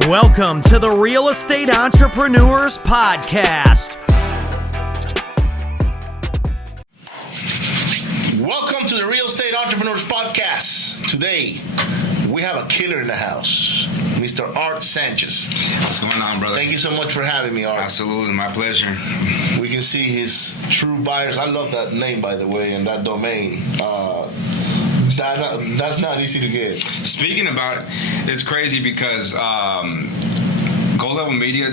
Welcome to the Real Estate Entrepreneurs Podcast. Welcome to the Real Estate Entrepreneurs Podcast. Today, we have a killer in the house, Mr. Art Sanchez. What's going on, brother? Thank you so much for having me, Art. Absolutely, my pleasure. We can see his TruBuyers. I love that name, by the way, and that domain. That's not easy to get. Speaking about it, it's crazy because Gold Level Media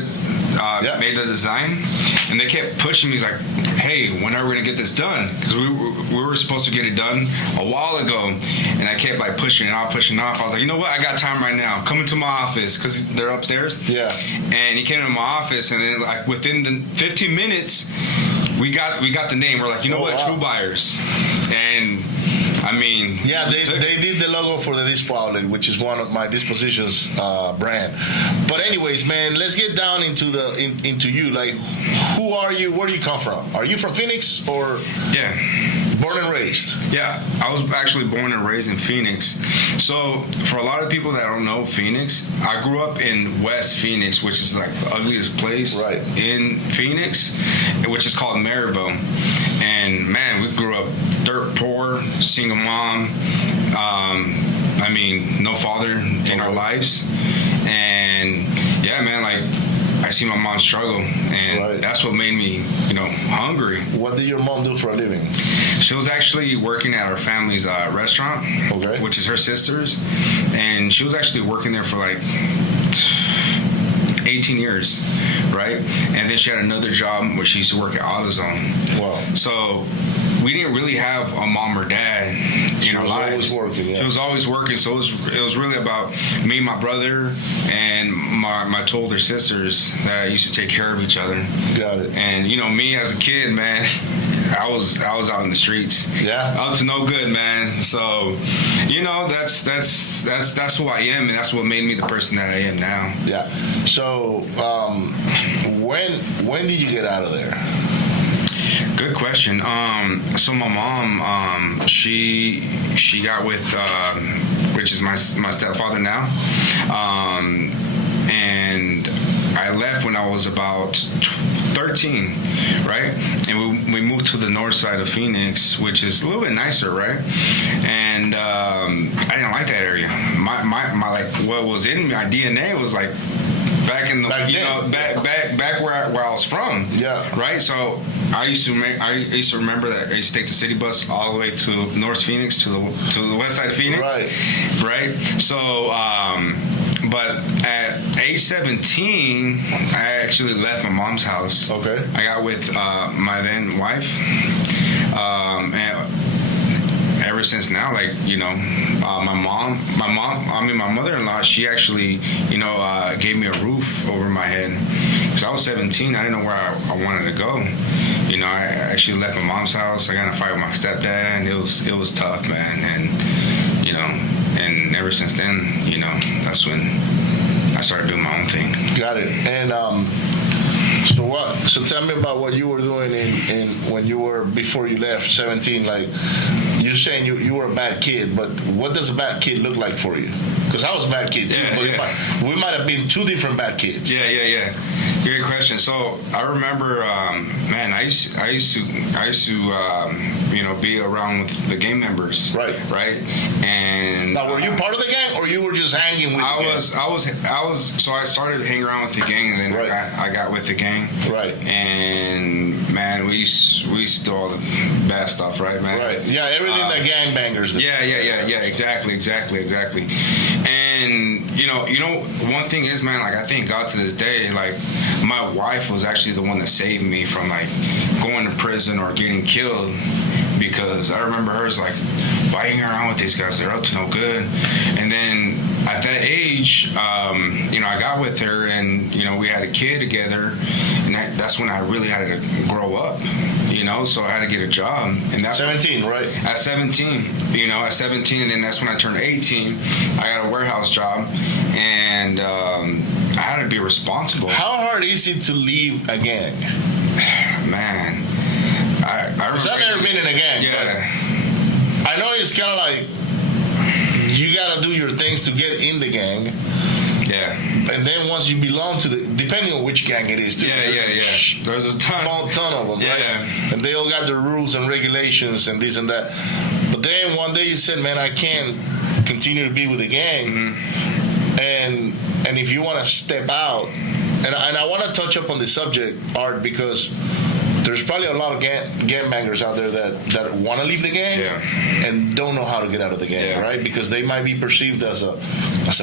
made the design, and they kept pushing me. He's like, hey, when are we going to get this done? Because we were supposed to get it done a while ago, and I kept like pushing it off. I was like, you know what? I got time right now. Come into my office because they're upstairs. Yeah. And he came into my office, and then like within the 15 minutes, we got the name. We're like, you know what? Wow. TruBuyers. And I mean, yeah, they did the logo for the Dispo Outlet, which is one of my Dispositions brand. But anyways, man, let's get down into you. Like, who are you? Where do you come from? Are you from Phoenix or? Yeah. Born and raised? Yeah, I was actually born and raised in Phoenix. So for a lot of people that don't know Phoenix, I grew up in West Phoenix, which is like the ugliest place in Phoenix, which is called Maryville. And man, we grew up dirt poor, single mom. I mean, no father in our lives. And yeah, man, like I see my mom struggle, and that's what made me, hungry. What did your mom do for a living? She was actually working at our family's restaurant, which is her sister's, and she was actually working there for like 18 years, right? And then she had another job where she used to work at AutoZone. Wow. So we didn't really have a mom or dad in our lives. She was always working, yeah. She was always working, so it was really about me, my brother, and my two older sisters that used to take care of each other. Got it. And me as a kid, man, I was out in the streets. Yeah. Up to no good, man. So, that's who I am, and that's what made me the person that I am now. Yeah. So, when did you get out of there? Good question. So my mom, she got with, which is my stepfather now, and I left when I was about 13, right? And we moved to the north side of Phoenix, which is a little bit nicer, right? And I didn't like that area. My like what was in my DNA was like back in the back where I was from. Yeah. Right. So I used to remember that I used to take the city bus all the way to North Phoenix to the west side of Phoenix. Right. So but at age 17, I actually left my mom's house. Okay. I got with my then wife, and ever since now, like my mother-in-law, she actually gave me a roof over my head because I was 17. I didn't know where I wanted to go. I actually left my mom's house. I got in a fight with my stepdad, and it was tough, man. And and ever since then, that's when I started doing my own thing. Got it. And so tell me about what you were doing in when you were before you left 17. Like you're saying you were a bad kid, but what does a bad kid look like for you? Because I was a bad kid too, but we might have been two different bad kids. Yeah. Great question. So I remember, man, I used to be around with the gang members. Right. And now, were you part of the gang, or you were just hanging with? I was. So I started hanging around with the gang, and then I got with the gang. Right. And man, we used to do all the bad stuff, right, man? Right. Yeah, everything that gang bangers do. Yeah. Exactly. And one thing is, man, like I thank God to this day, like my wife was actually the one that saved me from like going to prison or getting killed, because I remember her like, why hang around with these guys? They're up to no good. And then at that age, I got with her, and we had a kid together, and that's when I really had to grow up. So I had to get a job, and that's 17, right? At 17, and then that's when I turned 18. I got a warehouse job, and I had to be responsible. How hard is it to leave a gang? Man, I remember. I've never been in a gang. Yeah. I know it's kind of like you got to do your things to get in the gang. Yeah. And then once you belong to depending on which gang it is, too. Yeah. There's a ton of them, right? And they all got their rules and regulations and this and that. But then one day you said, man, I can't continue to be with the gang. And if you want to step out, and I want to touch up on the subject, Art, because there's probably a lot of gangbangers out there that want to leave the gang and don't know how to get out of the gang, right? Because they might be perceived as a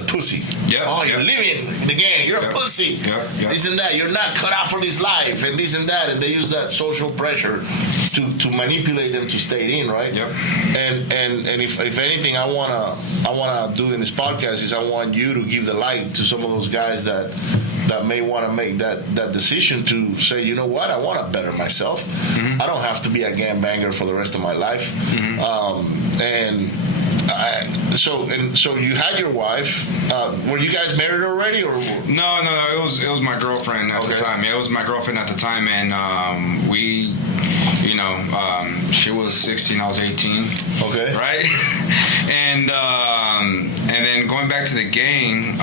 pussy. You're leaving the gang, you're a pussy. This and that, you're not cut out for this life, and this and that, and they use that social pressure to manipulate them to stay in, right? And if anything, I wanna do in this podcast is I want you to give the light to some of those guys that may want to make that decision to say, you know what, I want to better myself. I don't have to be a gangbanger for the rest of my life. So you had your wife. Were you guys married already, or no? It was my girlfriend at the time. Yeah, it was my girlfriend at the time, and we, she was 16, I was 18. Okay. Right. And then going back to the gang,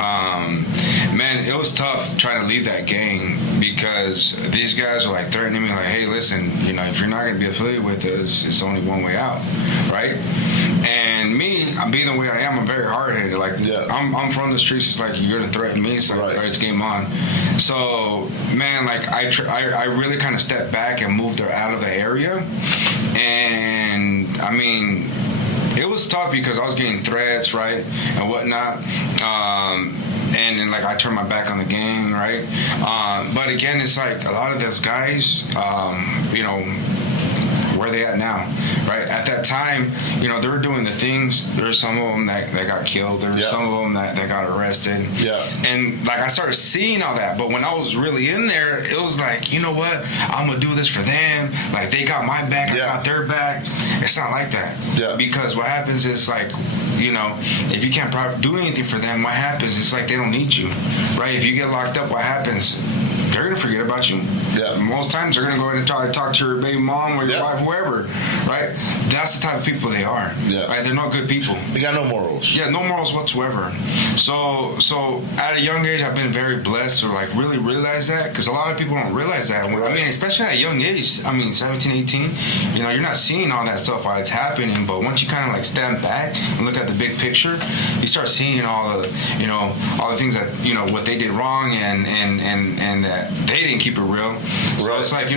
man, it was tough trying to leave that gang because these guys were like threatening me, like, hey, listen, if you're not going to be affiliated with us, it's only one way out, right? And me, being the way I am, I'm very hard-headed. Like, I'm from the streets. It's like, you're going to threaten me. It's like, all right, it's game on. So, man, like, I really kind of stepped back and moved her out of the area. And, I mean, it was tough because I was getting threats, right, and whatnot. And like I turned my back on the gang, right? But again, it's like a lot of those guys, where they at now, right? At that time, they were doing the things. There's some of them that got killed. There's some of them that got arrested. And like I started seeing all that, but when I was really in there, it was like, you know what? I'm gonna do this for them. Like they got my back, I got their back. It's not like that. Because what happens is like, if you can't do anything for them, what happens? It's like they don't need you, right? If you get locked up, what happens? They're gonna forget about you. Most times they're gonna go ahead and try to talk to your baby mom or your wife, whoever, right? That's the type of people they are. Right? They're not good people. They got no morals. No morals whatsoever. So at a young age, I've been very blessed to like really realize that, because a lot of people don't realize that. I mean, especially at a young age. I mean, 17, 18. You're not seeing all that stuff while it's happening. But once you kind of like stand back and look at the big picture, you start seeing all the all the things that what they did wrong and that they didn't keep it real. So it's like,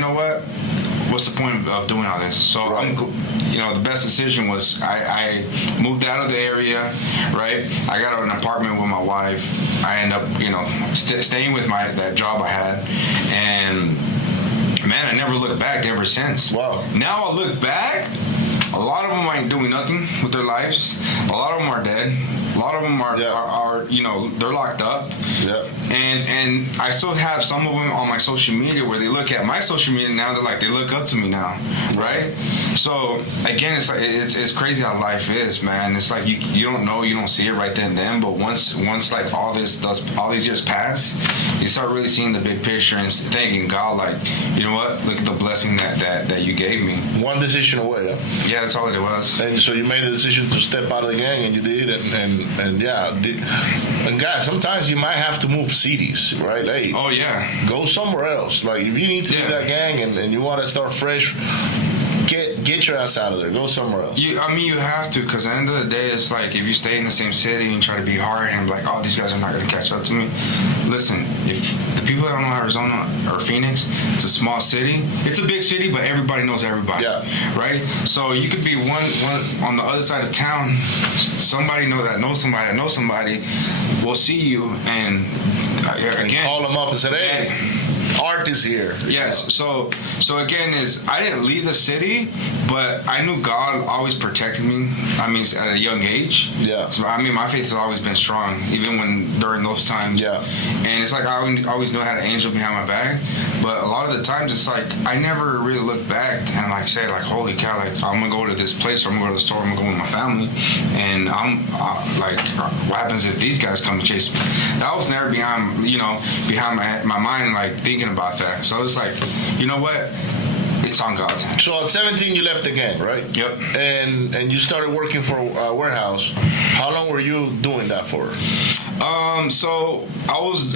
what's the point of doing all this? So the best decision was I moved out of the area, right? I got an apartment with my wife. I ended up staying with that job I had, and man, I never looked back ever since. Now I look back, a lot of them ain't doing nothing with their lives. A lot of them are dead. A lot of them are they're locked up. And I still have some of them on my social media where they look at my social media now, they look up to me now, right? So again, it's like it's crazy how life is, man. It's like you don't know, you don't see it right then and then, but once like all these years pass, you start really seeing the big picture and thanking God, like, you know what? Look at the blessing that you gave me. One decision away, huh? Yeah, that's all it was. And so you made the decision to step out of the gang, and you did, and guys, sometimes you might have to move cities, right? Hey, go somewhere else. Like if you need to leave that gang and you want to start fresh, get your ass out of there. Go somewhere else. You have to, because at the end of the day, it's like if you stay in the same city and try to be hard and like, oh, these guys are not going to catch up to me. Listen, if the people that don't know Arizona or Phoenix, it's a small city. It's a big city, but everybody knows everybody. Right? So you could be one on the other side of town. Somebody knows somebody will see you and again, call them up and say, hey, Art is here. Yes. So again, I didn't leave the city, but I knew God always protected me. I mean, at a young age. So I mean, my faith has always been strong, even during those times. And it's like I always knew I had an angel behind my back. But a lot of the times, it's like I never really looked back and like say like, holy cow, like I'm gonna go to this place, or I'm gonna go to the store, I'm gonna go with my family, and I'm like, what happens if these guys come to chase me? That was never behind my mind, like thinking about that. So it's like, you know what? It's on God. So at 17, you left again, right? Yep. And you started working for a warehouse. How long were you doing that for? So I was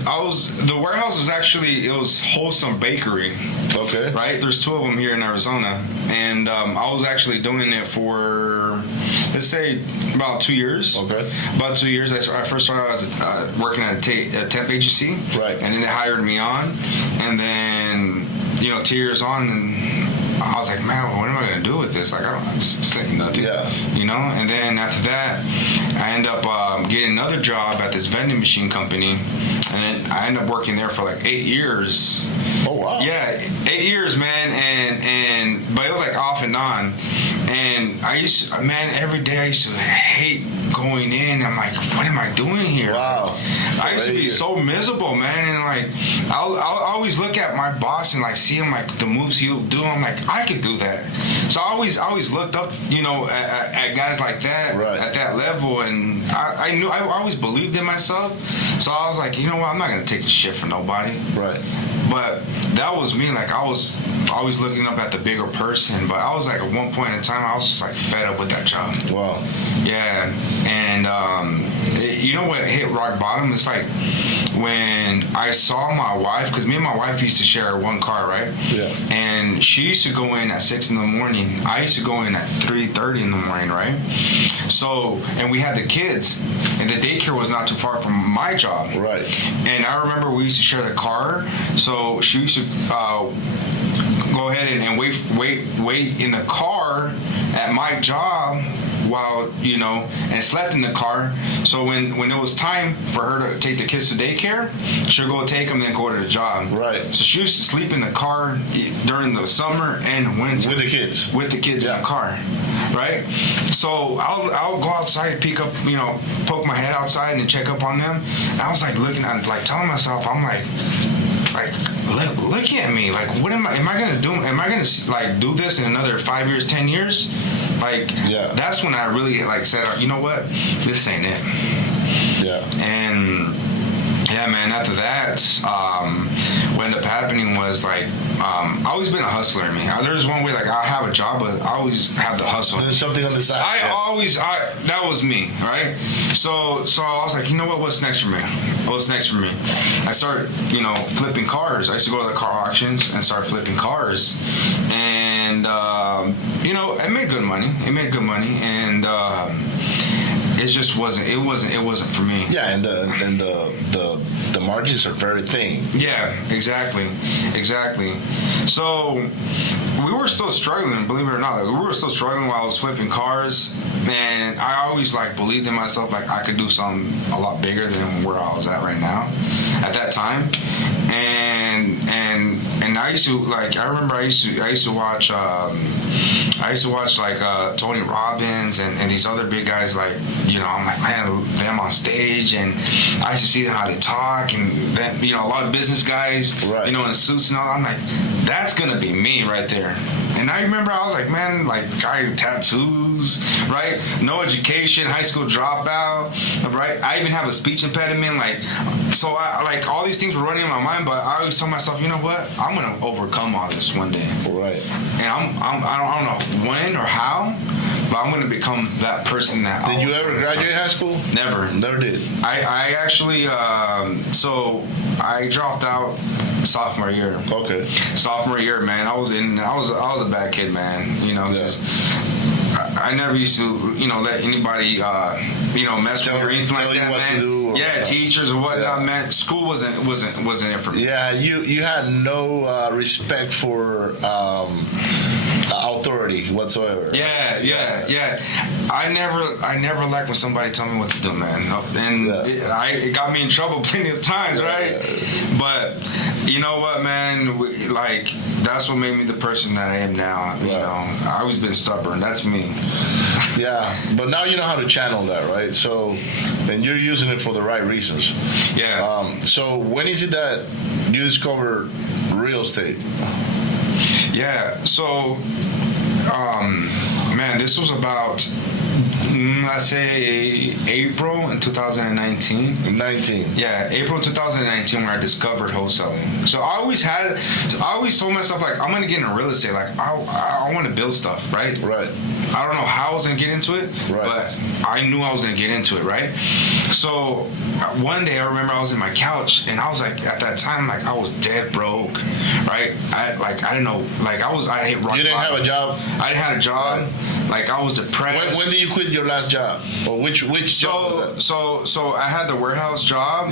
the warehouse was actually, it was Wholesome Bakery. Okay. Right? There's 2 of them here in Arizona. And I was actually doing it for, let's say, about 2 years. Okay. About 2 years. I first started as working at a temp agency. Right. And then they hired me on. And then, 2 years on, and I was like, man, what am I going to do with this? Like, it's like nothing. Yeah. And then after that, I ended up getting another job at this vending machine company. And then I ended up working there for like 8 years. Oh, wow. Yeah, 8 years, man. But it was like off and on. And I used to, man, every day I used to hate going in. I'm like, what am I doing here? Wow. I used to be so miserable, man. And like, I'll always look at my boss and like see him, like the moves he'll do. I'm like, I could do that. So I always looked up, at guys like that, right, at that level. And I knew, I always believed in myself. So I was like, you know what? I'm not going to take the shit from nobody. Right. But that was me. Like, I was always looking up at the bigger person. But I was like, at one point in time, I was just like fed up with that job. Wow. Yeah. And you know what hit rock bottom? It's like when I saw my wife, because me and my wife used to share one car, right? Yeah. And she used to go in at 6 in the morning. I used to go in at 3:30 in the morning, right? So, and we had the kids, and the daycare was not too far from my job. Right. And I remember we used to share the car. So she used to go ahead and wait in the car at my job while, and slept in the car. So when it was time for her to take the kids to daycare, she'll go take them, then go to the job. Right. So she used to sleep in the car during the summer and winter. With the kids. With the kids in the car. Right? So I'll go outside, peek up, poke my head outside and check up on them. And I was like looking at, like telling myself, I'm like, look at me. Like, what am I going to do? Am I going to like do this in another 5 years, 10 years? Like, yeah. That's when I really like said, you know what? This ain't it. Yeah. And yeah, man, after that, what ended up happening was like, I always been a hustler in me. There's one way, like, I have a job, but I always have the hustle. There's something on the side. That was me, right? So I was like, you know what? What's next for me? I started, flipping cars. I used to go to the car auctions and start flipping cars. And, it made good money. And, it just wasn't. It wasn't for me. Yeah, and the margins are very thin. Yeah, exactly. So we were still struggling, believe it or not. Like, we were still struggling while I was flipping cars, and I always like believed in myself, like I could do something a lot bigger than where I was at right now, at that time. And I used to like. I remember I used to watch. I used to watch like Tony Robbins and these other big guys. Like, I'm like, man, them on stage, and I used to see how they talk, and then a lot of business guys, right, in suits and all. I'm like, that's gonna be me right there. And I remember I was like, man, like guy with tattoos, right? No education, high school dropout, right? I even have a speech impediment, like, so I like all these things were running in my mind, but I always tell myself, you know what? I'm gonna overcome all this one day. Right. And I don't know when or how, but I'm gonna become that person that. Did you ever graduate high school? Never did. I actually so I dropped out sophomore year. Okay. Sophomore year, man. I was a bad kid, man. Just I never used to, let anybody, mess with me or anything like that, man. To do, yeah, teachers or whatnot, man. School wasn't it for me. Yeah, you had no respect for authority whatsoever. Yeah. I never liked when somebody told me what to do, man. And it got me in trouble plenty of times, right? But you know what, man? That's what made me the person that I am now. I always been stubborn. That's me. Yeah, but now you know how to channel that, right? So, and you're using it for the right reasons. Yeah. So when is it that you discovered real estate? Yeah. So, man, this was about let's say April in 2019. 19. Yeah, April 2019 where I discovered wholesaling. So I always told myself, like, I'm going to get into real estate. Like, I want to build stuff, right? Right. I don't know how I was going to get into it, right. but I knew I was going to get into it, right? So one day I remember I was in my couch and I was like, at that time, like, I was dead broke, right? I didn't know, like, I hit rock. You didn't have a job? I didn't have a job. Right. Like, I was depressed. When did you quit your last job? Or which job was that? So I had the warehouse job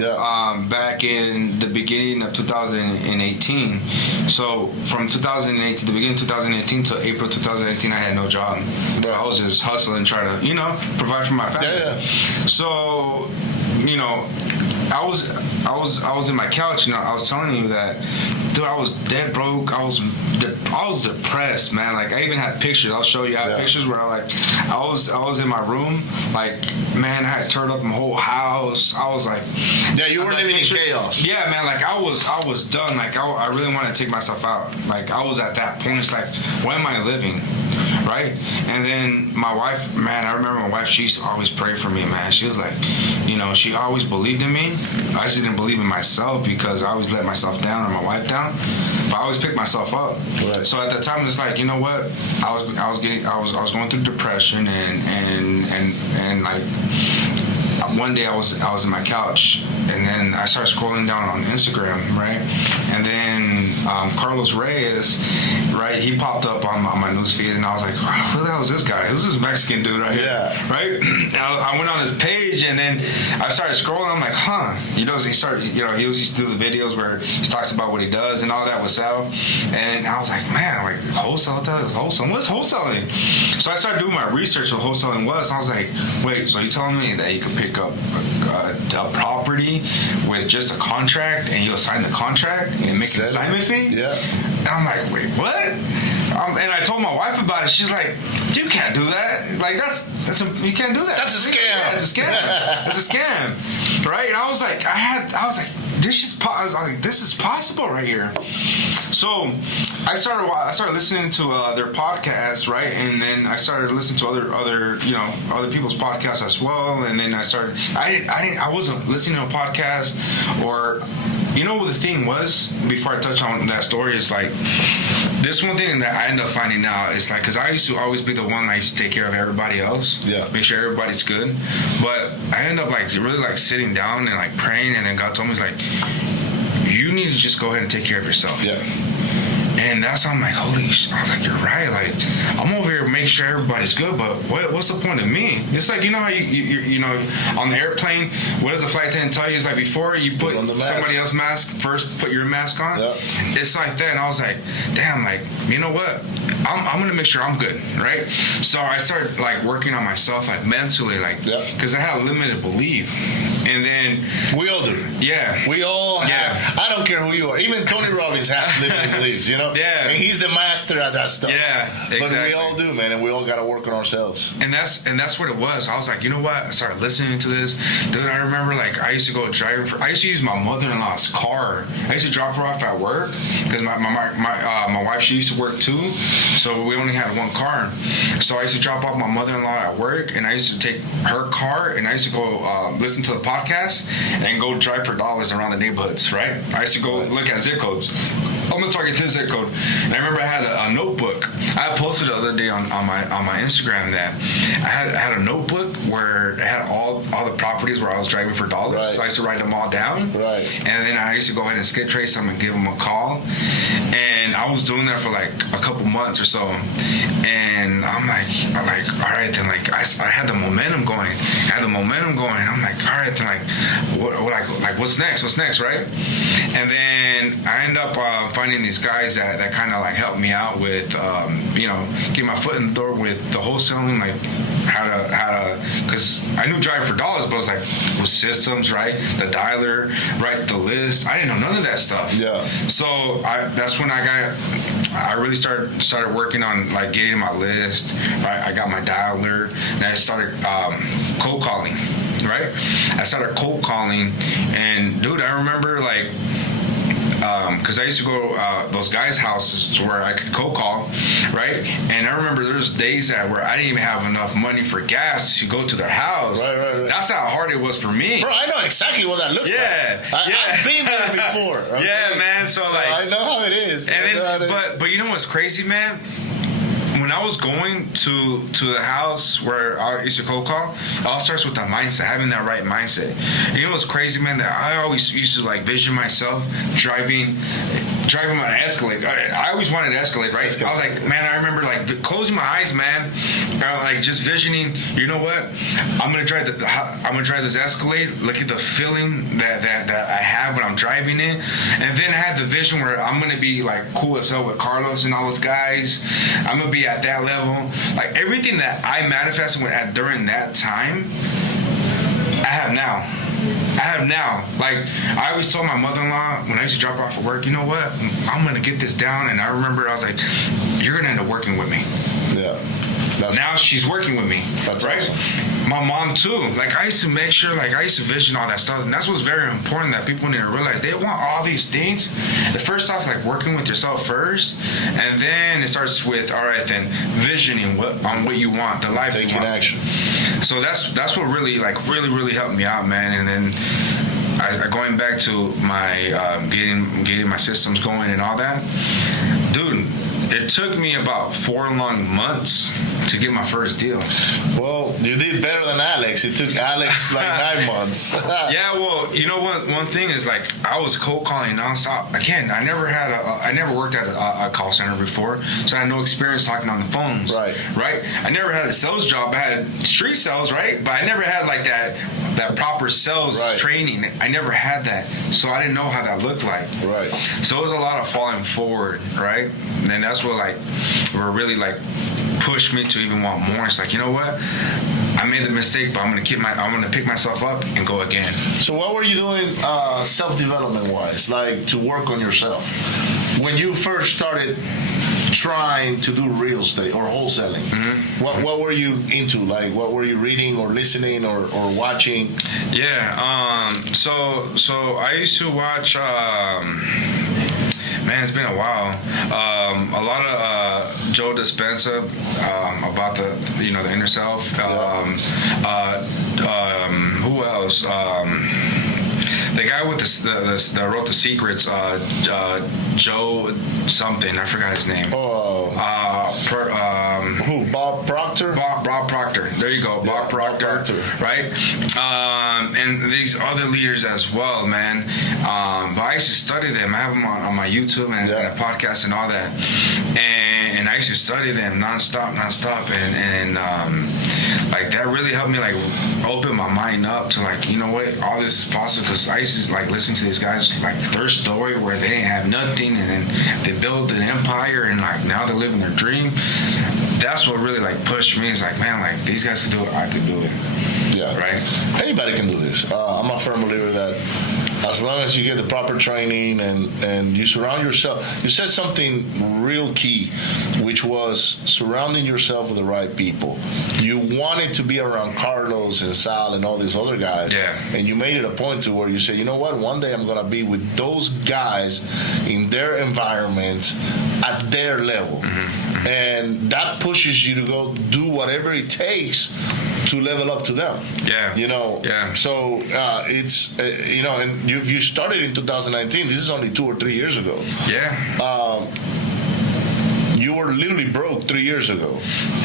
back in the beginning of 2018. So from 2008 to the beginning of 2018 to April 2018, I had no job. Right. So I was just hustling, trying to, provide for my family. Yeah. So, I was in my couch, I was telling you that, dude, I was dead broke. I was depressed, man. Like, I even had pictures. I'll show you. I have pictures where I was in my room. Like, man, I had turned up my whole house. I was like, yeah, you were living in chaos. Yeah, man. Like, I was done. Like, I really wanted to take myself out. Like, I was at that point. It's like, why am I living? Right? And then my wife, man, I remember my wife, she used to always pray for me, man. She was like, she always believed in me. I just didn't believe in myself because I always let myself down or my wife down. But I always picked myself up. Right. So at that time, it's like, you know what? I was going through depression and like one day I was in my couch and then I started scrolling down on Instagram, right? And then Carlos Reyes, right? He popped up on my newsfeed, and I was like, oh, who the hell is this guy? Who's this Mexican dude right here? Right? I went on his page, and then I started scrolling. I'm like, huh? He used to do the videos where he talks about what he does and all that with Sal. And I was like, man, like, wholesale? What the hell is wholesaling? What's wholesaling? So I started doing my research of what wholesaling was. And I was like, wait, so you're telling me that you could pick up a property with just a contract, and you'll sign the contract and make an assignment fee? Yeah. And I'm like, wait, what? And I told my wife about it. She's like, you can't do that. Like, you can't do that. That's a scam. Yeah, it's a scam. It's a scam, right? And I was like, this is possible right here. So I started listening to their podcasts, right? And then I started listening to other people's podcasts as well. And then I wasn't listening to a podcast or. What the thing was, before I touch on that story, is like, this one thing that I ended up finding out is like, because I used to always be the one that used to take care of everybody else, make sure everybody's good. But I ended up like really like sitting down and like praying, and then God told me, he's like, you need to just go ahead and take care of yourself. Yeah. And that's how I'm like, holy shit. I was like, you're right. Like, I'm over here making sure everybody's good, but what's the point of me? It's like, how you on the airplane, what does the flight attendant tell you? It's like, before you put somebody else's mask, first put your mask on. Yep. It's like that. And I was like, damn, like, you know what? I'm going to make sure I'm good, right? So I started, like, working on myself, like, mentally, like, because I had limited belief. And then... We all do. Yeah. We all have. I don't care who you are. Even Tony Robbins has limited beliefs, Yeah. And he's the master at that stuff. Yeah, exactly. But we all do, man, and we all got to work on ourselves. And that's what it was. I was like, you know what? I started listening to this. Dude, I remember, like, I used to go driving I used to use my mother-in-law's car. I used to drop her off at work because my wife, she used to work too. So we only had one car. So I used to drop off my mother-in-law at work, and I used to take her car, and I used to go listen to the podcast and go drive for dollars around the neighborhoods, right? I used to go look at zip codes. I'm gonna target this zip code. And I remember I had a notebook. I posted the other day on my Instagram that I had a notebook where it had all the properties where I was driving for dollars. Right. So I used to write them all down. Right. And then I used to go ahead and skid trace them and give them a call. And I was doing that for like a couple months or so. And I'm like, all right, then, like, I had the momentum going. I'm like, all right, then, like, what's next, right? And then I end up finding these guys that kind of like helped me out with, get my foot in the door with the wholesaling, like how to, because I knew driving for dollars, but it was like with systems, right? The dialer, right? The list. I didn't know none of that stuff. Yeah. So that's when I really started working on like getting my list, right? I got my dialer, and I started cold calling, right? I started cold calling, and dude, I remember like because I used to go those guys' houses where I could cold call, right? And I remember there was days where I didn't even have enough money for gas to go to their house. Right. That's how hard it was for me. Bro, I know exactly what that looks like. I've been there before. Okay? Yeah, man. So like, I know how it is. And then, but you know what's crazy, man? When I was going to the house where I used to cold call, it all starts with the mindset, having that right mindset. You know what's crazy, man? That I always used to like vision myself driving on an Escalade. I always wanted an Escalade, right? I was like, man, I remember like closing my eyes, man, like just visioning. You know what? I'm gonna drive this Escalade. Look at the feeling that I have when I'm driving it, and then I had the vision where I'm gonna be like cool as hell with Carlos and all those guys. I'm gonna be at that level. Like everything that I manifested during that time, I have now. Like I always told my mother-in-law when I used to drop her off at work, you know what? I'm gonna get this down. And I remember I was like, you're gonna end up working with me. Yeah. Now she's working with me. That's right. Awesome. My mom too. Like I used to make sure, like I used to vision all that stuff, and that's what's very important that people need to realize. They want all these things. The first off, like working with yourself first, and then it starts with all right, then visioning what you want, the life taking you want. action. So that's what really helped me out, man. And then going back to my getting my systems going and all that, dude. It took me about 4 long months to get my first deal. Well, you did better than Alex. It took Alex like 9 months. Yeah, well, you know what? One thing is like I was cold calling nonstop. Again, I never worked at a call center before, so I had no experience talking on the phones. Right. I never had a sales job. I had street sales, right? But I never had like that proper sales training. I never had that, so I didn't know how that looked like. Right. So it was a lot of falling forward, right? And that's what like really like pushed me to even want more. It's like, you know what? I made the mistake, but I'm gonna pick myself up and go again. So what were you doing self-development wise, like to work on yourself when you first started trying to do real estate or wholesaling? Mm-hmm. What were you into? Like what were you reading or listening or watching? Yeah. So I used to watch. Man, it's been a while. A lot of Joe Dispenza about the inner self. Who else? The guy with the wrote The Secrets, Joe something. I forgot his name. Who? Bob Proctor? Bob Proctor. There you go. Bob Proctor. Right? And these other leaders as well, man. But I used to study them. I have them on my YouTube and a podcast and all that. And I used to study them nonstop. And like that really helped me like open my mind up to like, you know what, all this is possible. Because I used to like listen to these guys like their story where they didn't have nothing and then they built an empire and like now they're living their dream. That's what really like pushed me. It's like, man, like these guys could do it, I could do it. Yeah. Right? Anybody can do this. I'm a firm believer that as long as you get the proper training and you surround yourself. You said something real key, which was surrounding yourself with the right people. You wanted to be around Carlos and Sal and all these other guys. Yeah. And you made it a point to where you say, you know what, one day I'm going to be with those guys in their environment at their level. Mm-hmm. And that pushes you to go do whatever it takes to level up to them. Yeah. Yeah. So it's and you started in 2019. This is only 2 or 3 years ago. Yeah. You were literally broke 3 years ago.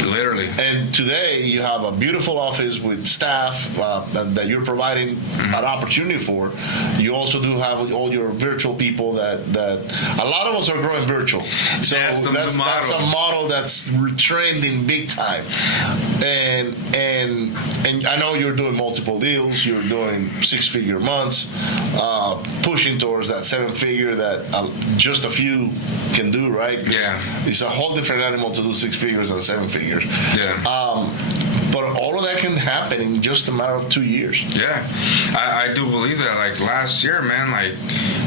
Literally. And today you have a beautiful office with staff that you're providing an opportunity for. You also do have all your virtual people that a lot of us are growing virtual. So that's a model that's trending big time. And I know you're doing multiple deals. You're doing 6-figure months, pushing towards that 7-figure that just a few can do, right? Yeah. It's a whole different animal to do 6 figures and 7 figures. Yeah. But all of that can happen in just a matter of 2 years. Yeah, I do believe that. Like last year, man, like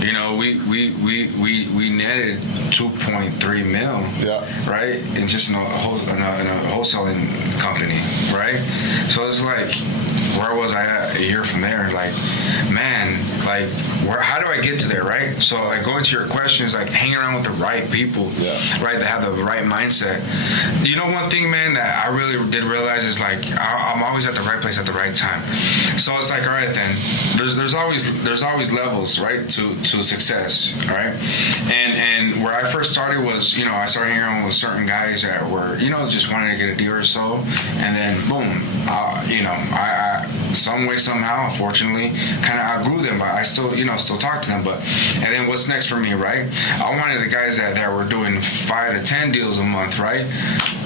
we netted 2.3 mil. Yeah. Right, and just in a wholesaling company, right? So it's like, where was I at a year from there? Like, man, like how do I get to there, right? So like going to your questions, like hanging around with the right people, right, that have the right mindset. You know, one thing, man, that I really did realize is like I'm always at the right place at the right time. So it's like, all right, then there's always levels, right, to success, right? And where I first started was, you know, I started hanging around with certain guys that were, you know, just wanted to get a deal or so, and then boom, you know, I some way somehow, unfortunately, kind of outgrew them, but I still talk to them. But and then what's next for me, right? I wanted the guys that were doing 5 to 10 deals a month, right?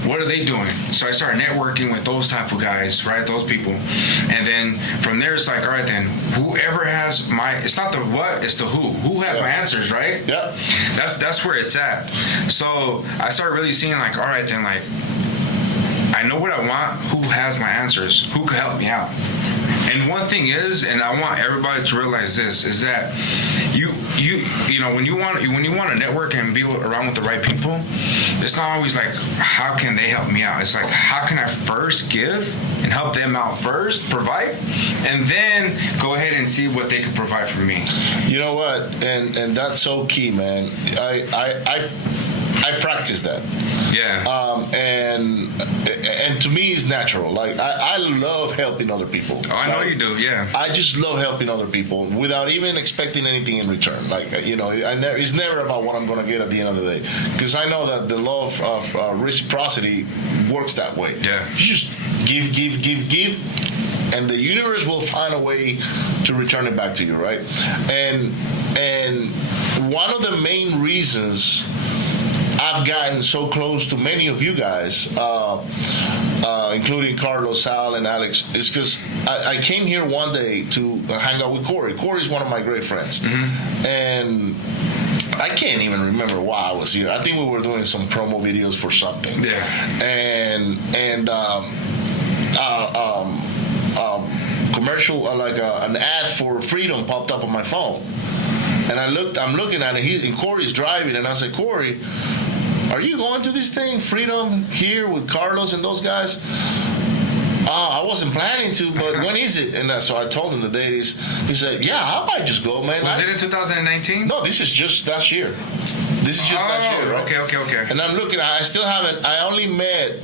What are they doing? So I started networking with those type of guys, right? Those people, and then from there it's like, all right, then whoever has it's not the what, it's the who has my answers, right? Yeah. That's where it's at. So I started really seeing like, all right, then like I know what I want. Who has my answers? Who could help me out? And one thing is, and I want everybody to realize this, is that you know when you want to network and be around with the right people, it's not always like how can they help me out. It's like how can I first give and help them out first, provide, and then go ahead and see what they can provide for me. You know what? And that's so key, man. I practice that. Yeah. And to me, it's natural. Like I love helping other people. Oh, I know you do. Yeah. I just love helping other people without even expecting anything in return. Like, you know, it's never about what I'm going to get at the end of the day, because I know that the law of reciprocity works that way. Yeah. You just give, and the universe will find a way to return it back to you, right? And one of the main reasons I've gotten so close to many of you guys, including Carlos, Sal, and Alex, is because I came here one day to hang out with Corey. Corey's one of my great friends. Mm-hmm. And I can't even remember why I was here. I think we were doing some promo videos for something. Yeah. And commercial, like an ad for Freedom popped up on my phone. And I'm looking at it, and Corey's driving, and I said, Corey, are you going to this thing, Freedom, here with Carlos and those guys? I wasn't planning to, but when is it? And so I told him the date is. He said, yeah, I might just go, man. Was it in 2019? No, this is just last year. This is just last year, right? Okay. And I'm looking, I only met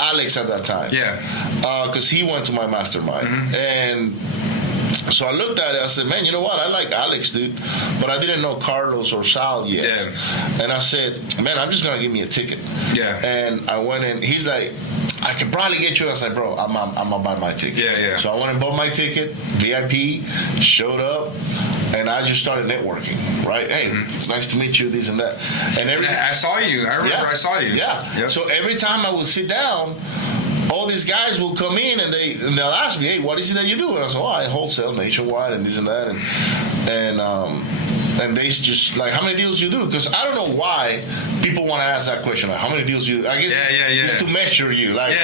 Alex at that time. Yeah. Because he went to my mastermind. Mm-hmm. And so I looked at it, I said, man, you know what? I like Alex, dude. But I didn't know Carlos or Sal yet. Yeah. And I said, man, I'm just going to give me a ticket. Yeah. And I went in. He's like, I can probably get you. I was like, bro, I'm going to buy my ticket. Yeah. So I went and bought my ticket, VIP, showed up, and I just started networking, right? Hey, nice to meet you, this and that. And I saw you. I remember I saw you. Yeah. Yep. So every time I would sit down, all these guys will come in and they'll ask me, hey, what is it that you do? And I say, I wholesale nationwide and this and that, and they just like, how many deals you do? Because I don't know why people want to ask that question. Like, how many deals you do? I guess it's to measure you. Like,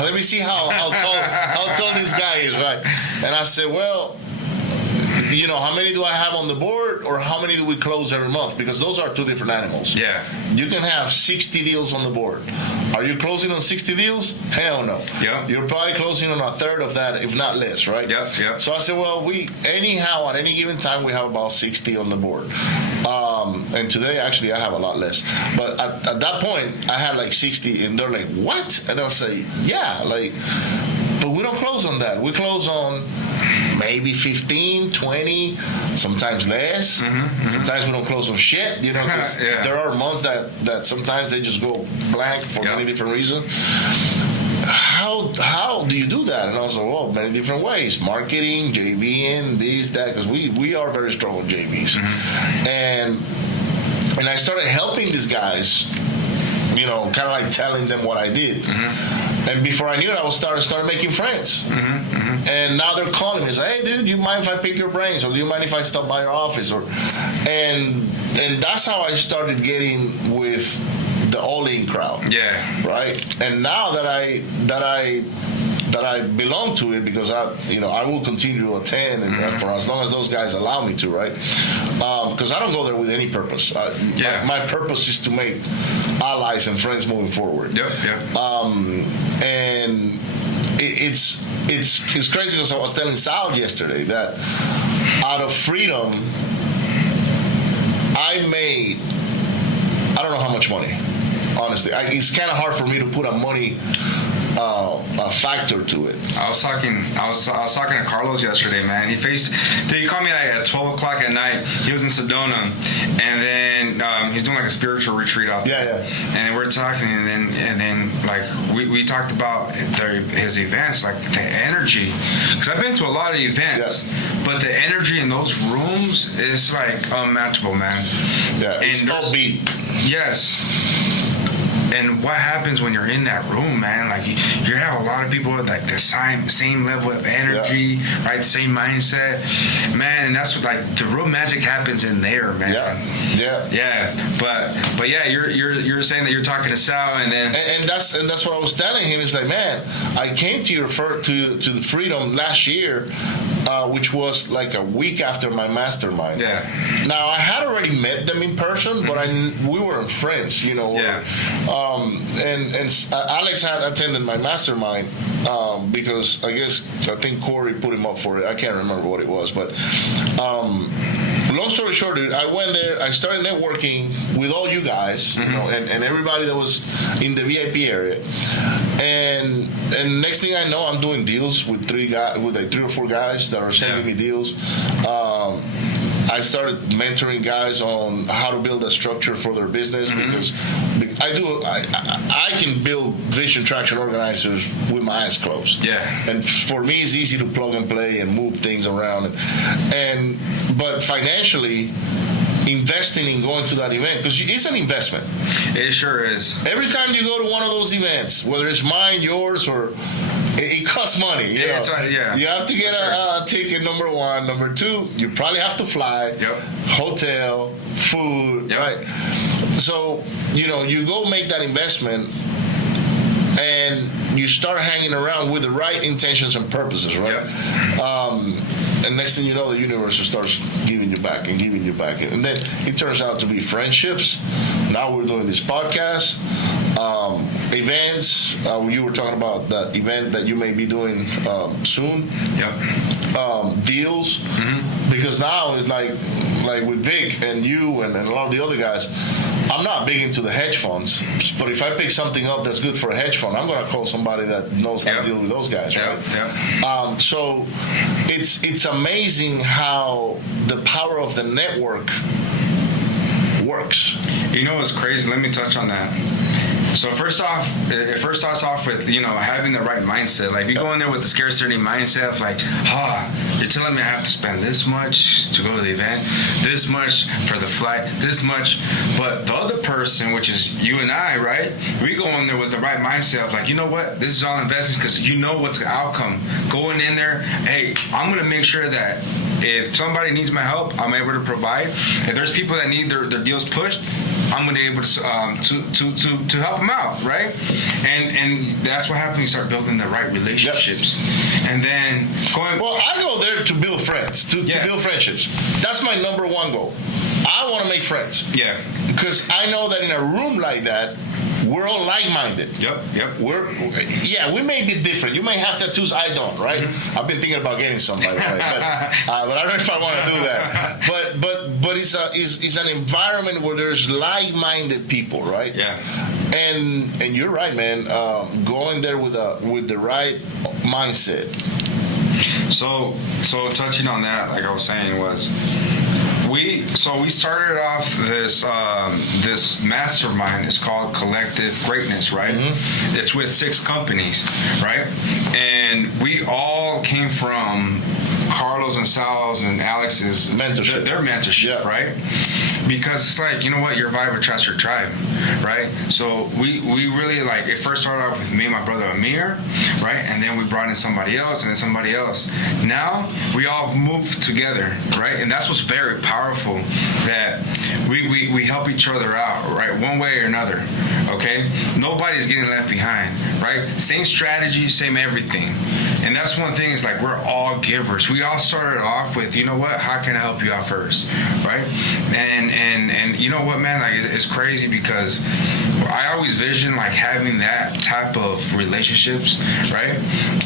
let me see how tall this guy is, right? And I said, well, you know, how many do I have on the board, or how many do we close every month? Because those are two different animals. Yeah. You can have 60 deals on the board. Are you closing on 60 deals? Hell no. Yeah. You're probably closing on a third of that, if not less, right? Yeah. So I said, well, at any given time, we have about 60 on the board. And today, actually, I have a lot less. But at that point, I had like 60, and they're like, what? And I'll say, yeah, like, but we don't close on that. We close on maybe 15, 20, sometimes less. Mm-hmm. Sometimes we don't close on shit, you know, because there are months that sometimes they just go blank for many different reasons. How do you do that? And I was like, well, many different ways. Marketing, JVing, this, that, because we are very strong on JVs. Mm-hmm. And I started helping these guys, you know, kind of like telling them what I did. Mm-hmm. And before I knew it, I started making friends. Mm-hmm, mm-hmm. And now they're calling me, say, hey, dude, you mind if I pick your brains? Or do you mind if I stop by your office? And that's how I started getting with the all-in crowd. Yeah. Right? And now that I belong to it, because I will continue to attend and for as long as those guys allow me to, right? Because I don't go there with any purpose. My purpose is to make allies and friends moving forward. And it's crazy, because I was telling Sal yesterday that out of Freedom, I don't know how much money. Honestly, it's kind of hard for me to put a money a factor to it. I was talking to Carlos yesterday, man. He called me like at 12 o'clock at night. He was in Sedona, and then he's doing like a spiritual retreat out there. Yeah. And we're talking, and then like we talked about his events, like the energy, because I've been to a lot of events, but the energy in those rooms is like unmatchable, man. Yeah, it's upbeat. Yes. And what happens when you're in that room, man? Like you have a lot of people with like the same level of energy, right? The same mindset, man. And that's what, like, the real magic happens in there, man. Yeah. But yeah, you're saying that you're talking to Sal, and then and that's what I was telling him. Is like, man, I came to the Freedom last year, which was like a week after my mastermind. Yeah. Now I had already met them in person, but we weren't friends, you know. Yeah. And Alex had attended my mastermind because I think Corey put him up for it. I can't remember what it was, but long story short, dude, I went there. I started networking with all you guys, you know, and everybody that was in the VIP area. And next thing I know, I'm doing deals with three or four guys that are sending me deals. I started mentoring guys on how to build a structure for their business because I can build vision traction organizers with my eyes closed. Yeah. And for me, it's easy to plug and play and move things around. But financially, investing in going to that event, because it's an investment. It sure is. Every time you go to one of those events, whether it's mine, yours, or it costs money. You know? You have to get a ticket, number one. Number two, you probably have to fly, hotel, food, right? So, you know, you go make that investment and you start hanging around with the right intentions and purposes, right? And next thing you know, the universe starts giving you back and giving you back. And then it turns out to be friendships. Now we're doing this podcast. Events. You were talking about that event that you may be doing soon. Deals. Because now it's like with Vic and you and a lot of the other guys, I'm not big into the hedge funds, but if I pick something up that's good for a hedge fund, I'm going to call somebody that knows how to deal with those guys, right? So it's amazing how the power of the network works. You know what's crazy? Let me touch on that. So first off, it first starts off with, you know, having the right mindset. Like, if you go in there with the scarcity mindset of like, you're telling me I have to spend this much to go to the event, this much for the flight, this much. But the other person, which is you and I, right? We go in there with the right mindset of like, you know what? This is all investments because you know what's the outcome. Going in there, hey, I'm going to make sure that if somebody needs my help, I'm able to provide. If there's people that need their deals pushed, I'm going to be able to help them out, right? And that's what happens when you start building the right relationships. And then I go there to build friends, to build friendships. That's my number one goal. I want to make friends. Yeah. Because I know that in a room like that, we're all like-minded. We may be different. You may have tattoos. I don't, right? I've been thinking about getting some, by the way, but I don't know if I want to do that. But it's an environment where there's like-minded people, right? Yeah. And you're right, man. Going there with the right mindset. So touching on that, like I was saying, was. We started off this mastermind. It's called Collective Greatness, right? It's with 6 companies, right? And we all came from Carlos and Sal's and Alex's mentorship. Their mentorship, right? Because it's like, you know what, your vibe attracts your tribe, right? So we really, like, it first started off with me and my brother Amir, right? And then we brought in somebody else and then somebody else. Now we all move together, right? And that's what's very powerful, that we help each other out, right? One way or another, okay? Nobody's getting left behind, right? Same strategy, same everything. And that's one thing, is like, we're all givers. We all started off with, you know what, how can I help you out first, right? And you know what, man, like, it's crazy because I always vision like having that type of relationships, right?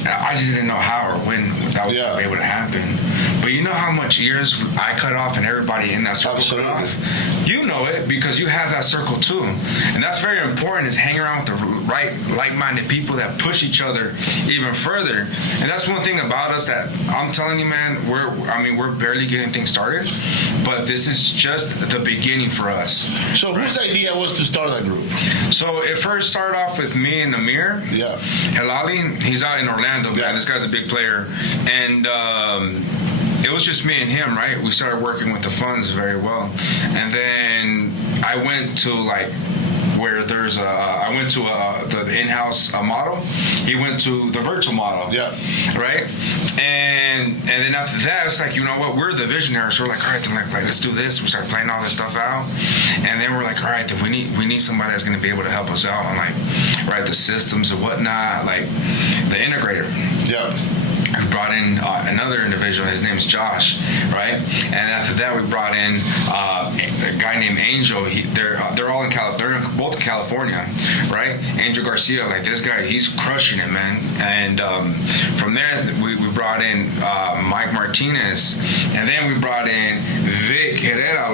I just didn't know how or when that was able to happen. But you know how much years I cut off and everybody in that circle cut off? You know it because you have that circle too. And that's very important, is hang around with the right, like-minded people that push each other even further. And that's one thing about us that I'm telling you, man, we're barely getting things started, but this is just the beginning for us. So whose idea was to start that group? So it first started off with me and Amir. Yeah. Helali, he's out in Orlando, man. Yeah. This guy's a big player. And it was just me and him, right? We started working with the funds very well. And then I went to where there's I went to the in-house model. He went to the virtual model. Yeah. Right? And then after that, it's like, you know what? We're the visionaries. So we're like, all right, then let's do this. We start playing all this stuff out. And then we're like, all right, then we need somebody that's going to be able to help us out on the systems and whatnot, like the integrator. Yeah. We brought in another individual. His name's Josh, right? And after that, we brought in a guy named Angel. They're all in They're both in California, right? Angel Garcia, this guy, he's crushing it, man. And from there, we brought in Mike Martinez, and then we brought in Vic Herrera.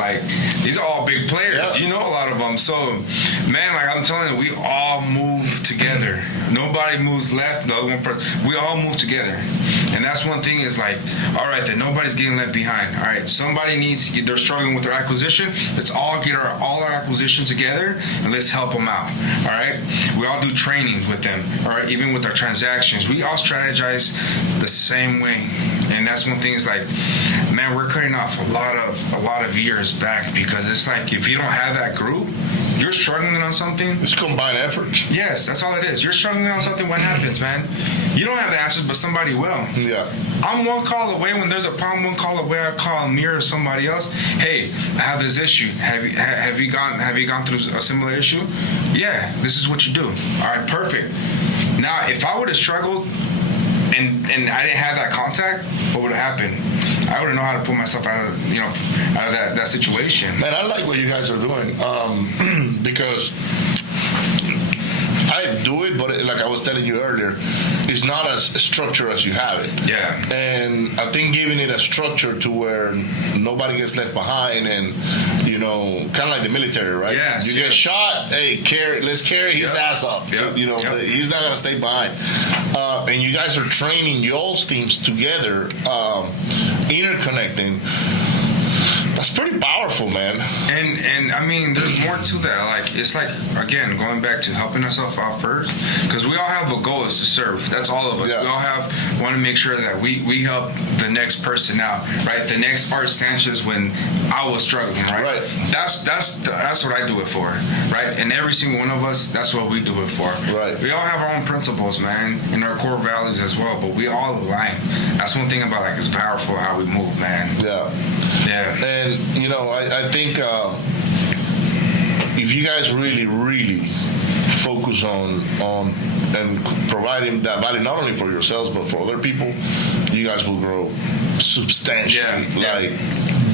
These are all big players. Yeah. You know a lot of them. So, man, I'm telling you, we all move together. Nobody moves left. The other one person. We all move together. And that's one thing is all right, then nobody's getting left behind. All right, somebody they're struggling with their acquisition. Let's all get all our acquisitions together and let's help them out. All right, we all do trainings with them. All right, even with our transactions, we all strategize the same way. And that's one thing is man, we're cutting off a lot of years back, because it's if you don't have that group, you're struggling on something. It's combined efforts. Yes, that's all it is. You're struggling on something. What happens, man? You don't have the answers, but somebody will. Yeah. I'm one call away. When there's a problem, one call away, I call Amir or somebody else. Hey, I have this issue. Have you gone through a similar issue? Yeah, this is what you do. All right, perfect. Now, if I would have struggled and I didn't have that contact, what would have happened? I wouldn't know how to pull myself out of that situation. Man, I like what you guys are doing, because I do it, but like I was telling you earlier, it's not as structured as you have it. Yeah. And I think giving it a structure to where nobody gets left behind, and kind of like the military, right? Yes. You get shot, hey, let's carry his ass up. Yep. He's not gonna stay behind. And you guys are training y'all's teams together, interconnecting. That's pretty powerful, man. And I mean, there's more to that. It's again, going back to helping ourselves out first, because we all have a goal, is to serve. That's all of us. Yeah. We all want to make sure that we help the next person out, right? The next Art Sanchez when I was struggling, right? Right. That's what I do it for, right? And every single one of us, that's what we do it for. Right. We all have our own principles, man, and our core values as well, but we all align. That's one thing about it's powerful how we move, man. Yeah. Yeah. And I think if you guys really, really focus on and providing that value not only for yourselves but for other people, you guys will grow substantially,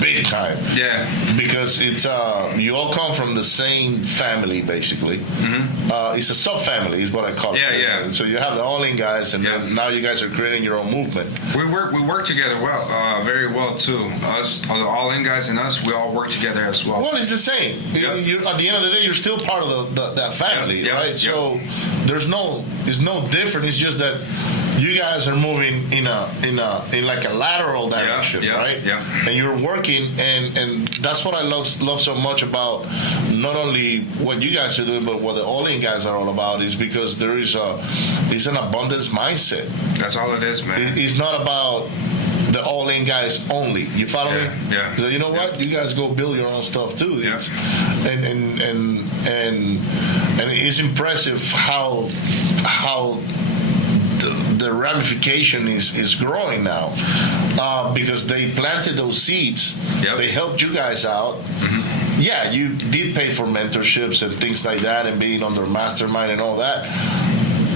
big time. Yeah. Because it's you all come from the same family basically. Mm-hmm. It's a sub-family is what I call it. Yeah. So you have the all-in guys, and then now you guys are creating your own movement. We work together very well too. Us, the all-in guys, and us, we all work together as well. Well, it's the same. Yep. At the end of the day, you're still part of that family, right? Yep. So it's no different. It's just that you guys are moving in like a lateral direction, right? Yeah. And you're working, and that's what I love so much about not only what you guys are doing, but what the all-in guys are all about, is because it's an abundance mindset. That's all it is, man. It's not about the all-in guys only. You follow me? Yeah. So you know what? You guys go build your own stuff too. Yeah. And it's impressive how the ramification is growing now, because they planted those seeds. Yep. They helped you guys out. Mm-hmm. Yeah, you did pay for mentorships and things like that, and being on their mastermind and all that.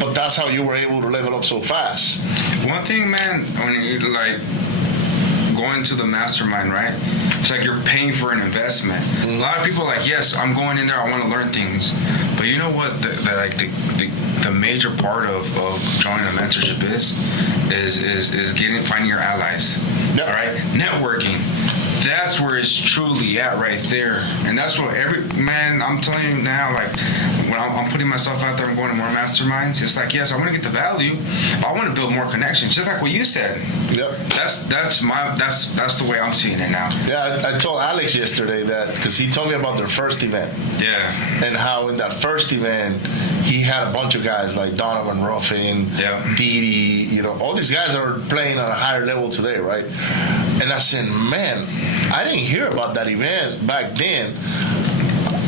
But that's how you were able to level up so fast. One thing, man, when you going to the mastermind, right? It's you're paying for an investment. Mm-hmm. A lot of people are yes, I'm going in there, I want to learn things. But you know what the major part of joining a mentorship is finding your allies. Yep. All right, networking. That's where it's truly at right there, and that's what man. I'm telling you now, like when I'm putting myself out there, I'm going to more masterminds. It's like, yes, I want to get the value, but I want to build more connections. Just like what you said. Yep. That's the way I'm seeing it now. Yeah, I told Alex yesterday that because he told me about their first event. Yeah. And how in that first event he had a bunch of guys like Donovan Ruffin, Didi, all these guys that are playing on a higher level today, right? And I said, man, I didn't hear about that event back then.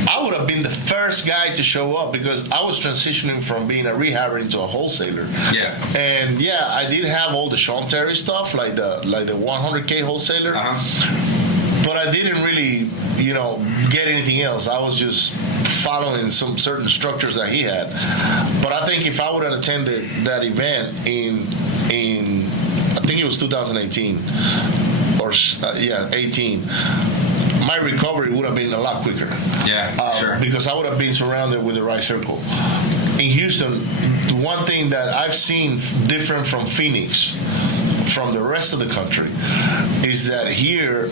I would have been the first guy to show up because I was transitioning from being a rehabber into a wholesaler. Yeah. And yeah, I did have all the Sean Terry stuff, like the 100K wholesaler. But I didn't really, get anything else. I was just following some certain structures that he had. But I think if I would have attended that event in I think it was 2018 or 18. My recovery would have been a lot quicker. Yeah, sure. Because I would have been surrounded with the right circle. In Houston, the one thing that I've seen different from Phoenix, from the rest of the country, is that here,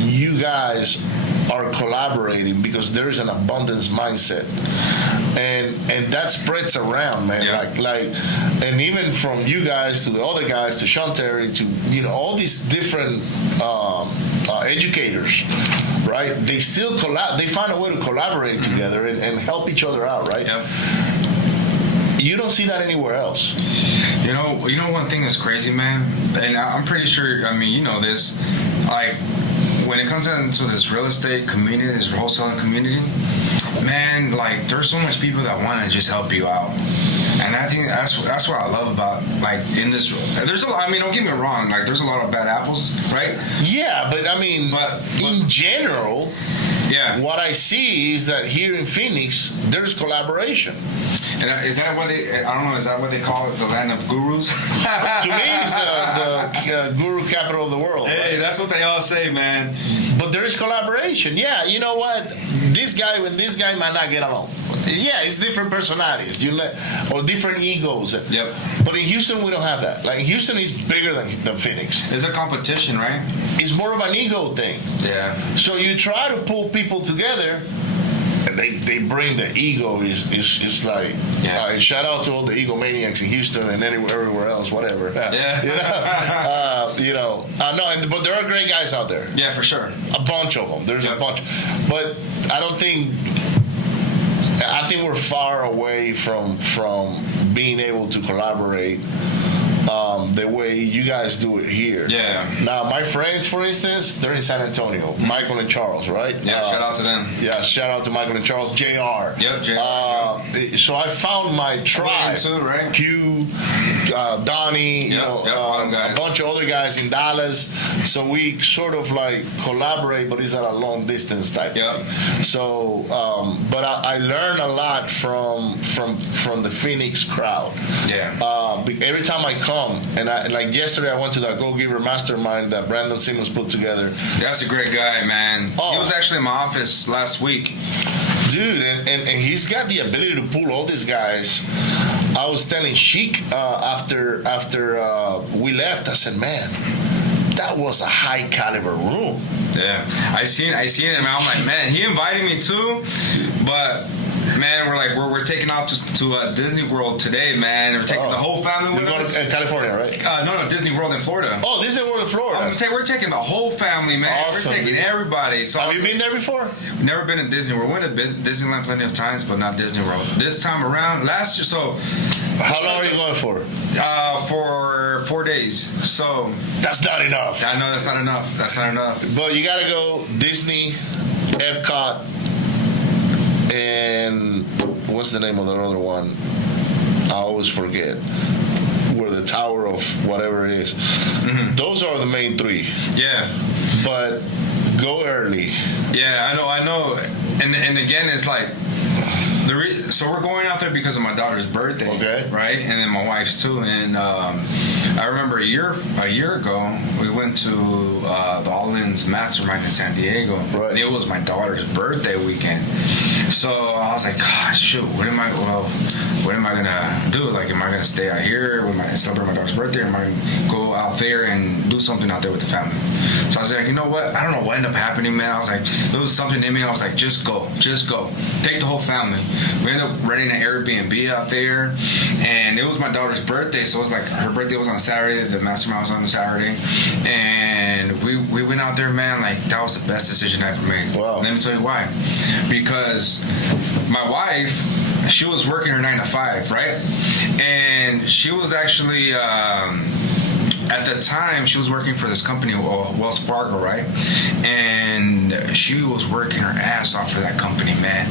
you guys are collaborating because there is an abundance mindset. And that spreads around, man. Yeah. And even from you guys to the other guys to Sean Terry to all these different educators, right? They still they find a way to collaborate together and help each other out, right? Yep. You don't see that anywhere else. You know, one thing that's crazy, man, and I'm pretty sure. I mean, you know this, like when it comes down to this real estate community, this wholesaling community. Man, like there's so much people that want to just help you out, and I think that's what I love about like in this. There's a lot. I mean, don't get me wrong. Like there's a lot of bad apples, right? Yeah, but I mean, but in general, what I see is that here in Phoenix, there's collaboration. And is that what I don't know, is that what they call it, the land of gurus? To me, it's the guru capital of the world. Hey, right? That's what they all say, man. But there is collaboration. Yeah, you know what? This guy and this guy might not get along. Yeah, it's different personalities, or different egos. Yep. But in Houston, we don't have that. Like Houston is bigger than Phoenix. It's a competition, right? It's more of an ego thing. Yeah. So you try to pull people together. They bring the ego is like shout out to all the egomaniacs in Houston and everywhere else, whatever. But there are great guys out there. Yeah, for sure. A bunch of them. There's a bunch, but I think we're far away from being able to collaborate the way you guys do it here. Yeah. Now, my friends, for instance, they're in San Antonio. Michael and Charles, right? Yeah, shout out to them. Yeah, shout out to Michael and Charles. JR. Yep, JR. So I found my tribe. Too, right? Q, Donnie, a bunch of other guys in Dallas. So we sort of like collaborate, but it's at a long distance type. Yep. So, but I learn a lot from the Phoenix crowd. Yeah. Every time I come, and like yesterday, I went to that Go Giver Mastermind that Brandon Simmons put together. That's a great guy, man. He was actually in my office last week. Dude, and he's got the ability to pull all these guys. I was telling Sheik after we left, I said, man, that was a high caliber room. Yeah, I seen it, and I'm like, man, he invited me too, but man, we're taking off to Disney World today, man. We're taking the whole family with us. In California, right? No, Disney World in Florida. Oh, Disney World in Florida. We're taking the whole family, man. Awesome. We're taking everybody. So have you been there before? Never been to Disney World. We went to Disneyland plenty of times, but not Disney World. This time around, last year, so... How long are you going for? For 4 days. So... That's not enough. I know that's not enough. But you gotta go Disney, Epcot, and what's the name of the other one? I always forget. Where the Tower of whatever it is. Mm-hmm. Those are the main three. Yeah. But go early. Yeah, I know. And again, it's like, so we're going out there because of my daughter's birthday, okay, right? And then my wife's too. And I remember a year ago, we went to the All-In's Mastermind in San Diego. Right. And it was my daughter's birthday weekend. So I was like, gosh, shoot, what am I gonna do? Like, am I gonna stay out here? Am I gonna celebrate my daughter's birthday? Am I gonna go out there and do something out there with the family? So I was like, you know what? I don't know what ended up happening, man. I was like, there was something in me. I was like, just go. Take the whole family. We ended up renting an Airbnb out there, and it was my daughter's birthday. So it was like, her birthday was on Saturday, the mastermind was on Saturday, and we went out there, man. Like, that was the best decision I ever made. Wow. Let me tell you why. Because my wife, she was working her 9 to 5, right? And she was actually, at the time, she was working for this company, Wells Fargo, right? And she was working her ass off for that company, man.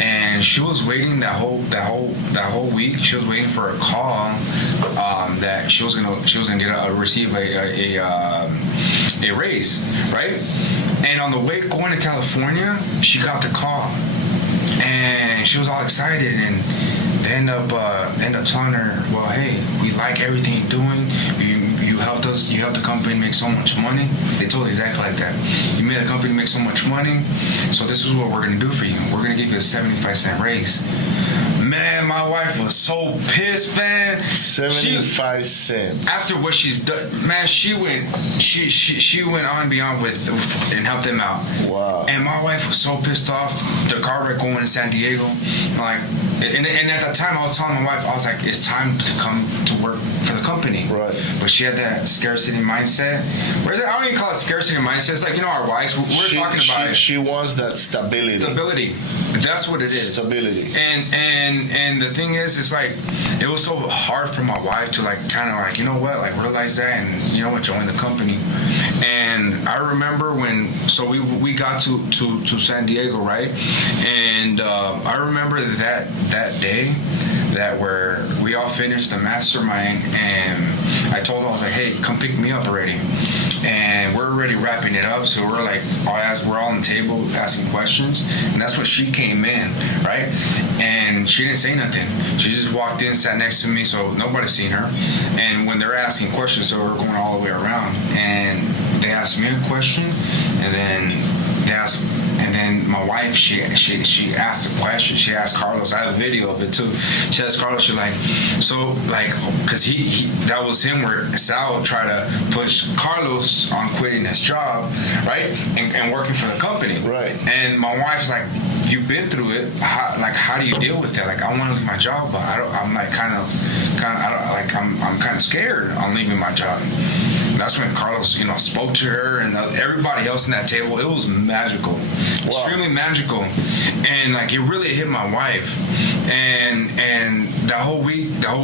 And she was waiting that whole week. She was waiting for a call that she was gonna receive a raise, right? And on the way going to California, she got the call, and she was all excited, and they end up telling her, well, hey, we like everything you're doing. You helped us. You helped the company make so much money. They told her exactly like that. You made the company make so much money, so this is what we're gonna do for you. We're gonna give you a 75-cent raise. Man, my wife was so pissed, man. 75 cents. After what she's done, man, she went on and beyond and helped them out. Wow. And my wife was so pissed off. The car wreck going to San Diego, like, and at that time I was telling my wife, I was like, it's time to come to work for the company. Right. But she had that scarcity mindset. I don't even call it scarcity mindset. It's like, you know, our wives, we're talking about it. She wants that stability. Stability. That's what it is. Stability. And the thing is, it's like, it was so hard for my wife to, like, kind of like, you know what, like, realize that, and, you know what, join the company. And I remember so we got to San Diego, right? And I remember that day that where we all finished the mastermind, and I told her, I was like, hey, come pick me up already. And we're already wrapping it up, so we're like, we're all on the table asking questions, and that's when she came in, right? And she didn't say nothing. She just walked in, sat next to me, so nobody's seen her. And when they're asking questions, so we're going all the way around, and they asked me a question, and then my wife, she asked a question. She asked Carlos. I have a video of it too. She asked Carlos. She's like, so, like, because he that was him where Sal tried to push Carlos on quitting his job, right, and working for the company, right. And my wife's like, you've been through it. How do you deal with that? Like, I want to leave my job, but I'm kind of scared on leaving my job. That's when Carlos, you know, spoke to her and everybody else in that table. It was magical, extremely magical, and like, it really hit my wife. And the whole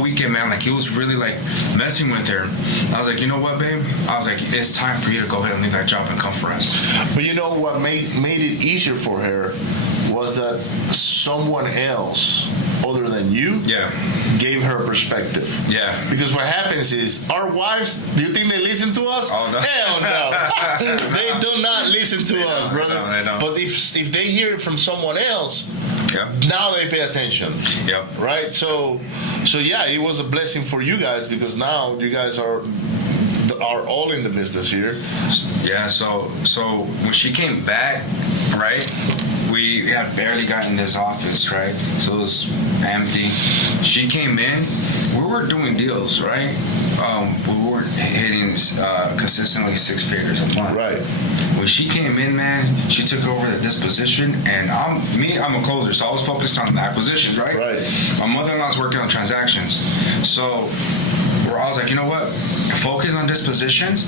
weekend, man, like, it was really like messing with her. I was like, you know what, babe? I was like, it's time for you to go ahead and leave that job and come for us. But you know what made it easier for her was that someone else other than you gave her perspective. Yeah. Because what happens is, our wives, do you think they listen to us? Oh, no. Hell no. They do not listen to us, brother. They don't. But if they hear it from someone else, now they pay attention. Yep. Right? So yeah, it was a blessing for you guys, because now you guys are all in the business here. Yeah, so when she came back, right, we had barely gotten this office, right? So it was empty. She came in. We were doing deals, right? We weren't hitting consistently 6 figures a month. Right. When she came in, man, she took over the disposition, and I'm a closer, so I was focused on the acquisitions, right? Right. My mother-in-law's working on transactions. So I was like, you know what? Focus on dispositions.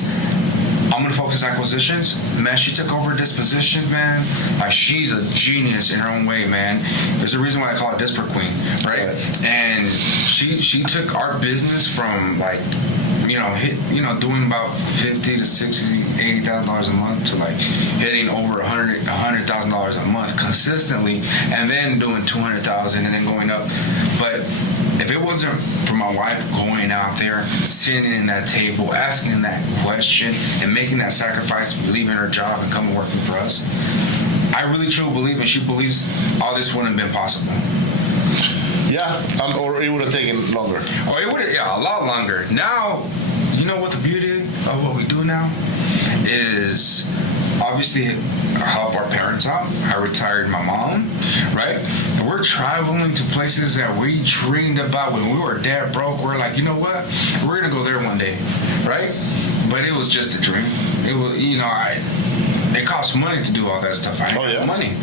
I'm gonna focus on acquisitions. Man, she took over dispositions, man. Like, she's a genius in her own way, man. There's a reason why I call her Disper Queen, right? And she took our business from, like, doing about $50,000 to $60,000, $80,000 a month to, like, hitting over $100,000 a month consistently, and then doing $200,000 and then going up. But if it wasn't for my wife going out there, sitting in that table, asking that question, and making that sacrifice, leaving her job and coming working for us, I really truly believe, and she believes, all this wouldn't have been possible. Yeah, or it would have taken longer. Or it would have, a lot longer. Now, you know what the beauty of what we do now is, obviously help our parents out. I retired my mom, right? And we're traveling to places that we dreamed about when we were dead broke. We're like, you know what? We're gonna go there one day, right? But it was just a dream. It was, it costs money to do all that stuff. I didn't have money.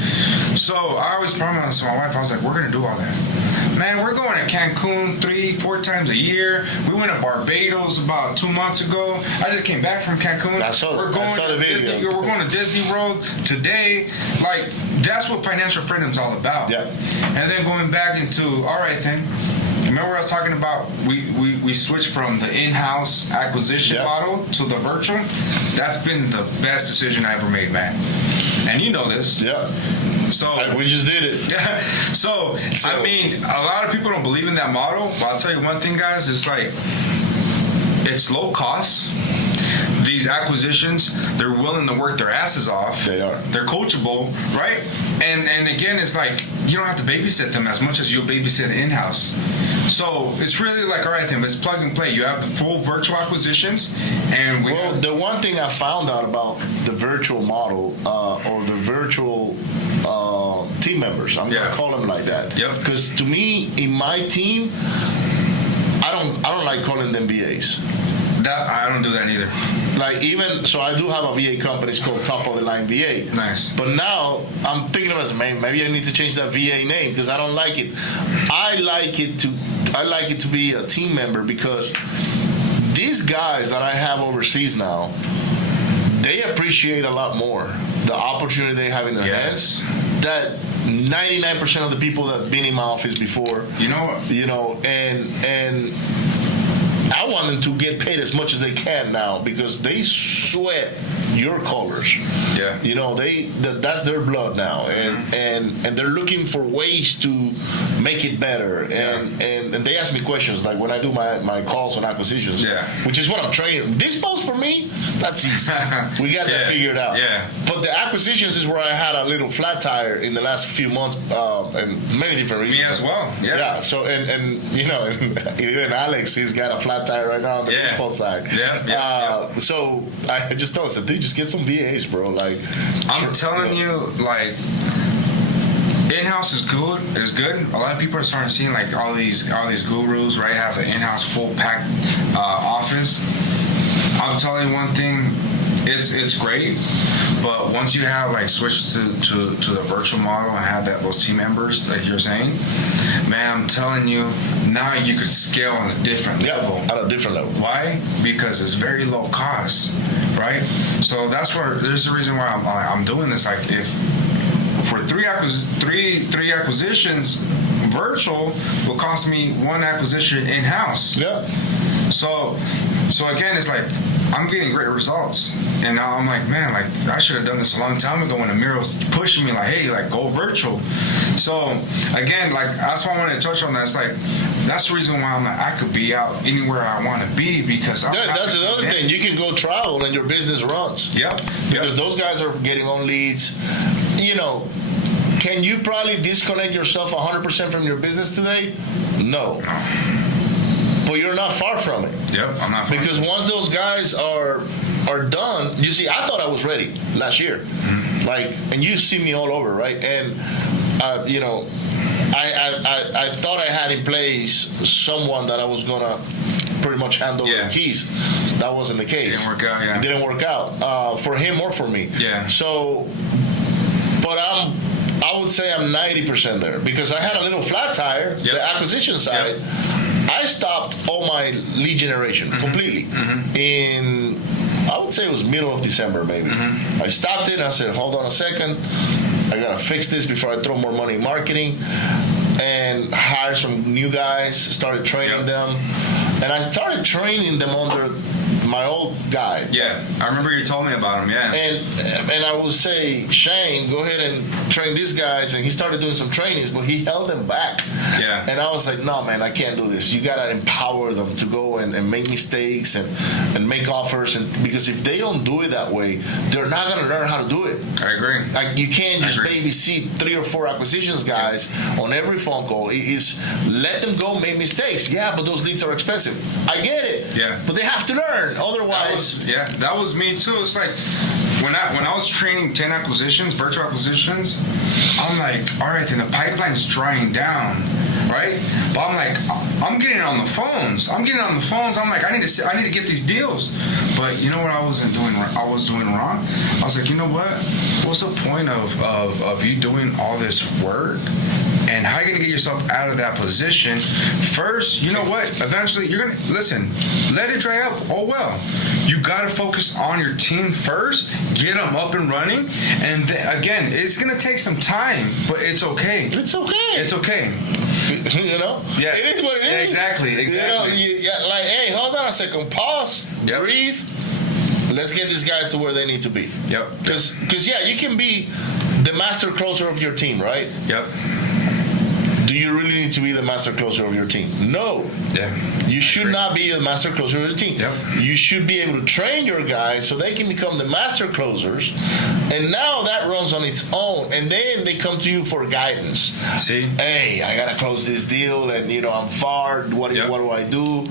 So I always promised my wife, I was like, we're going to do all that. Man, we're going to Cancun 3-4 times a year. We went to Barbados about 2 months ago. I just came back from Cancun. We're going to Disney World today. Like, that's what financial freedom's all about. Yeah. And then going back into, all right then, remember what I was talking about? We switched from the in-house acquisition model to the virtual. That's been the best decision I ever made, man. And you know this. Yeah. So we just did it. So I mean, a lot of people don't believe in that model. But I'll tell you one thing, guys. It's like it's low cost. These acquisitions, they're willing to work their asses off. They are. They're coachable, right? And again, it's like you don't have to babysit them as much as you'll babysit in-house. So it's really like, all right, then let's plug and play. You have the full virtual acquisitions, and the one thing I found out about the virtual model or the virtual team members, I'm gonna call them like that. Yep. Because to me, in my team, I don't like calling them VAs. I don't do that either. Like so I do have a VA company. It's called Top of the Line VA. Nice. But now I'm thinking about maybe I need to change that VA name because I don't like it. I like it to be a team member because these guys that I have overseas now, they appreciate a lot more the opportunity they have in their hands. That 99% of the people that have been in my office before, and I want them to get paid as much as they can now because they sweat your colors. Yeah. That's their blood now, and they're looking for ways to make it better. And they ask me questions like when I do my calls on acquisitions, which is what I'm training. This post for me, that's easy. We got that figured out. Yeah. But the acquisitions is where I had a little flat tire in the last few months, and many different reasons. Me as well. Yeah. Yeah. So and even Alex, he's got a flat tire right now on the baseball side. So I just told him, dude, just get some VAs, bro. Like I'm telling you, like in-house is good. A lot of people are starting to see like all these gurus, right? Have the in-house full pack office. I'm telling you one thing. It's great, but once you have like switched to the virtual model and have those team members like you're saying, man, I'm telling you, now you could scale on a different level. At a different level. Why? Because it's very low cost, right? So there's the reason why I'm doing this. Like if for three acquisitions, virtual will cost me one acquisition in-house. Yeah. So again, it's like I'm getting great results, and now I'm like, man, like I should have done this a long time ago when Amir was pushing me, like, hey, like go virtual. So again, like that's why I wanted to touch on that. It's like that's the reason why I'm like I could be out anywhere I want to be because that's another thing. You can go travel and your business runs. Yep. Because those guys are getting on leads. Can you probably disconnect yourself 100% from your business today? No. But you're not far from it. Yep, I'm not far. Because once those guys are done, you see, I thought I was ready last year. Mm-hmm. Like, and you've seen me all over, right? And, I thought I had in place someone that I was going to pretty much hand over the keys. That wasn't the case. It didn't work out for him or for me. Yeah. So, but I would say I'm 90% there because I had a little flat tire, the acquisition side. Yep. I stopped all my lead generation completely in, I would say it was middle of December maybe. I stopped it and I said, hold on a second. I got to fix this before I throw more money in marketing and hire some new guys, started training them. And I started training them under my old guy. Yeah, I remember you told me about him, And I would say, Shane, go ahead and train these guys. And he started doing some trainings, but he held them back. Yeah. And I was like, no, man, I can't do this. You got to empower them to go and make mistakes and make offers. And because if they don't do it that way, they're not going to learn how to do it. I agree. Like, you can't just babysit 3 or 4 acquisitions guys on every phone call. It's let them go make mistakes. Yeah, but those leads are expensive. I get it. Yeah. But they have to learn. Otherwise, that was me too. It's like when I was training 10 acquisitions, virtual acquisitions, I'm like, all right, then the pipeline's drying down, right? But I'm like, I'm getting on the phones. I'm like, I need to get these deals. But you know what I was doing wrong? I was like, you know what? What's the point of you doing all this work? And how are you going to get yourself out of that position? First, you know what? Eventually, you're going to, listen, let it dry up. Oh, well. You got to focus on your team first, get them up and running. And then, again, it's going to take some time, but it's okay. It's okay. It's okay. You know? Yeah. It is what it is. Exactly. You know, like, hey, hold on a second. Pause. Yep. Breathe. Let's get these guys to where they need to be. Yep. Because, yeah, you can be the master closer of your team, right? Yep. Do you really need to be the master closer of your team? No. Yeah. You should not be the master closer of your team. Yep. You should be able to train your guys so they can become the master closers. And now that runs on its own. And then they come to you for guidance. See? Hey, I got to close this deal and, I'm far. What do I do?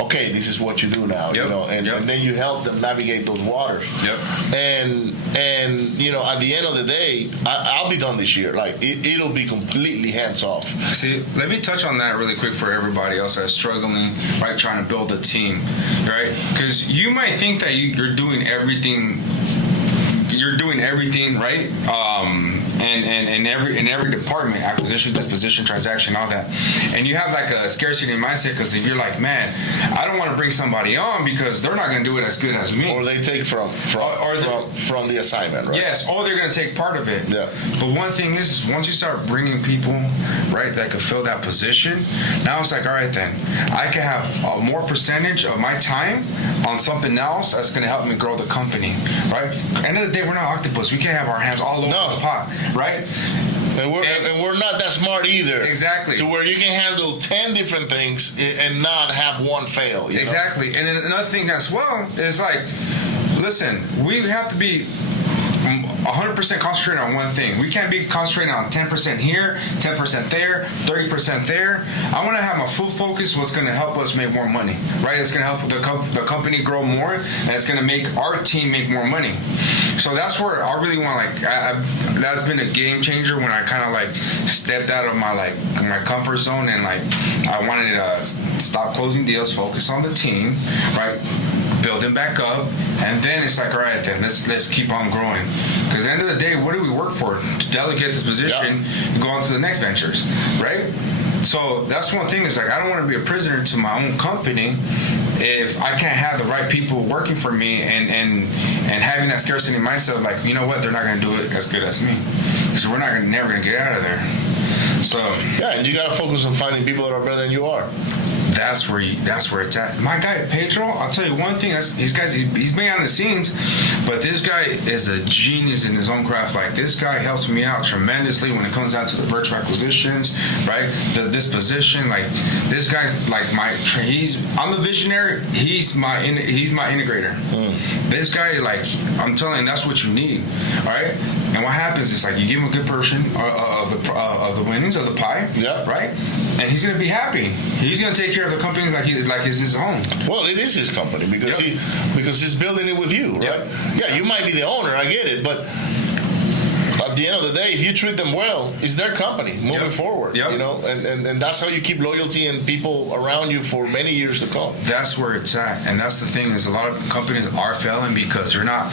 Okay, this is what you do now, and then you help them navigate those waters. Yep. And at the end of the day, I'll be done this year. Like it'll be completely hands off. See, let me touch on that really quick for everybody else that's struggling, right, trying to build a team, right? Because you might think that you're doing everything. You're doing everything right, and in every department, acquisition, disposition, transaction, all that, and you have like a scarcity mindset because if you're like, man, I don't want to bring somebody on because they're not going to do it as good as me, or they take from the assignment, right? Yes, or they're going to take part of it. Yeah. But one thing is, once you start bringing people, right, that could fill that position, now it's like, all right, then I can have a more percentage of my time on something else that's going to help me grow the company, right? End of the day, we're not octopus. We can't have our hands all over the pot, right? And we're not that smart either. Exactly. To where you can handle 10 different things and not have one fail. Exactly. And then another thing as well is like, listen, we have to be 100% concentrated on one thing. We can't be concentrating on 10% here, 10% there, 30% there. I want to have my full focus what's going to help us make more money, right? It's going to help the company grow more, and it's going to make our team make more money. So that's where I really want, that's been a game changer when I kind of like stepped out of my comfort zone and like I wanted to stop closing deals, focus on the team, right? Building back up, and then it's like, all right, then let's keep on growing. Because at the end of the day, what do we work for? To delegate this position and go on to the next ventures, right? So that's one thing is like, I don't want to be a prisoner to my own company if I can't have the right people working for me and having that scarcity mindset, like, you know what, they're not going to do it as good as me. So we're never going to get out of there. So yeah, and you got to focus on finding people that are better than you are. That's where it's at. My guy Pedro, I'll tell you one thing. He's behind the scenes, but this guy is a genius in his own craft. Like, this guy helps me out tremendously when it comes down to the virtual acquisitions, right? The disposition. Like, this guy's like I'm the visionary. He's my integrator. This guy, like, I'm telling you, that's what you need. All right. And what happens is like you give him a good portion of the winnings of the pie, right? And he's gonna be happy. He's gonna take care of the company like it's his own. Well, it is his company because he's building it with you, right? Yep. Yeah, you might be the owner. I get it, but at the end of the day, if you treat them well, it's their company moving forward. Yep. And that's how you keep loyalty and people around you for many years to come. That's where it's at, and that's the thing is a lot of companies are failing because they're not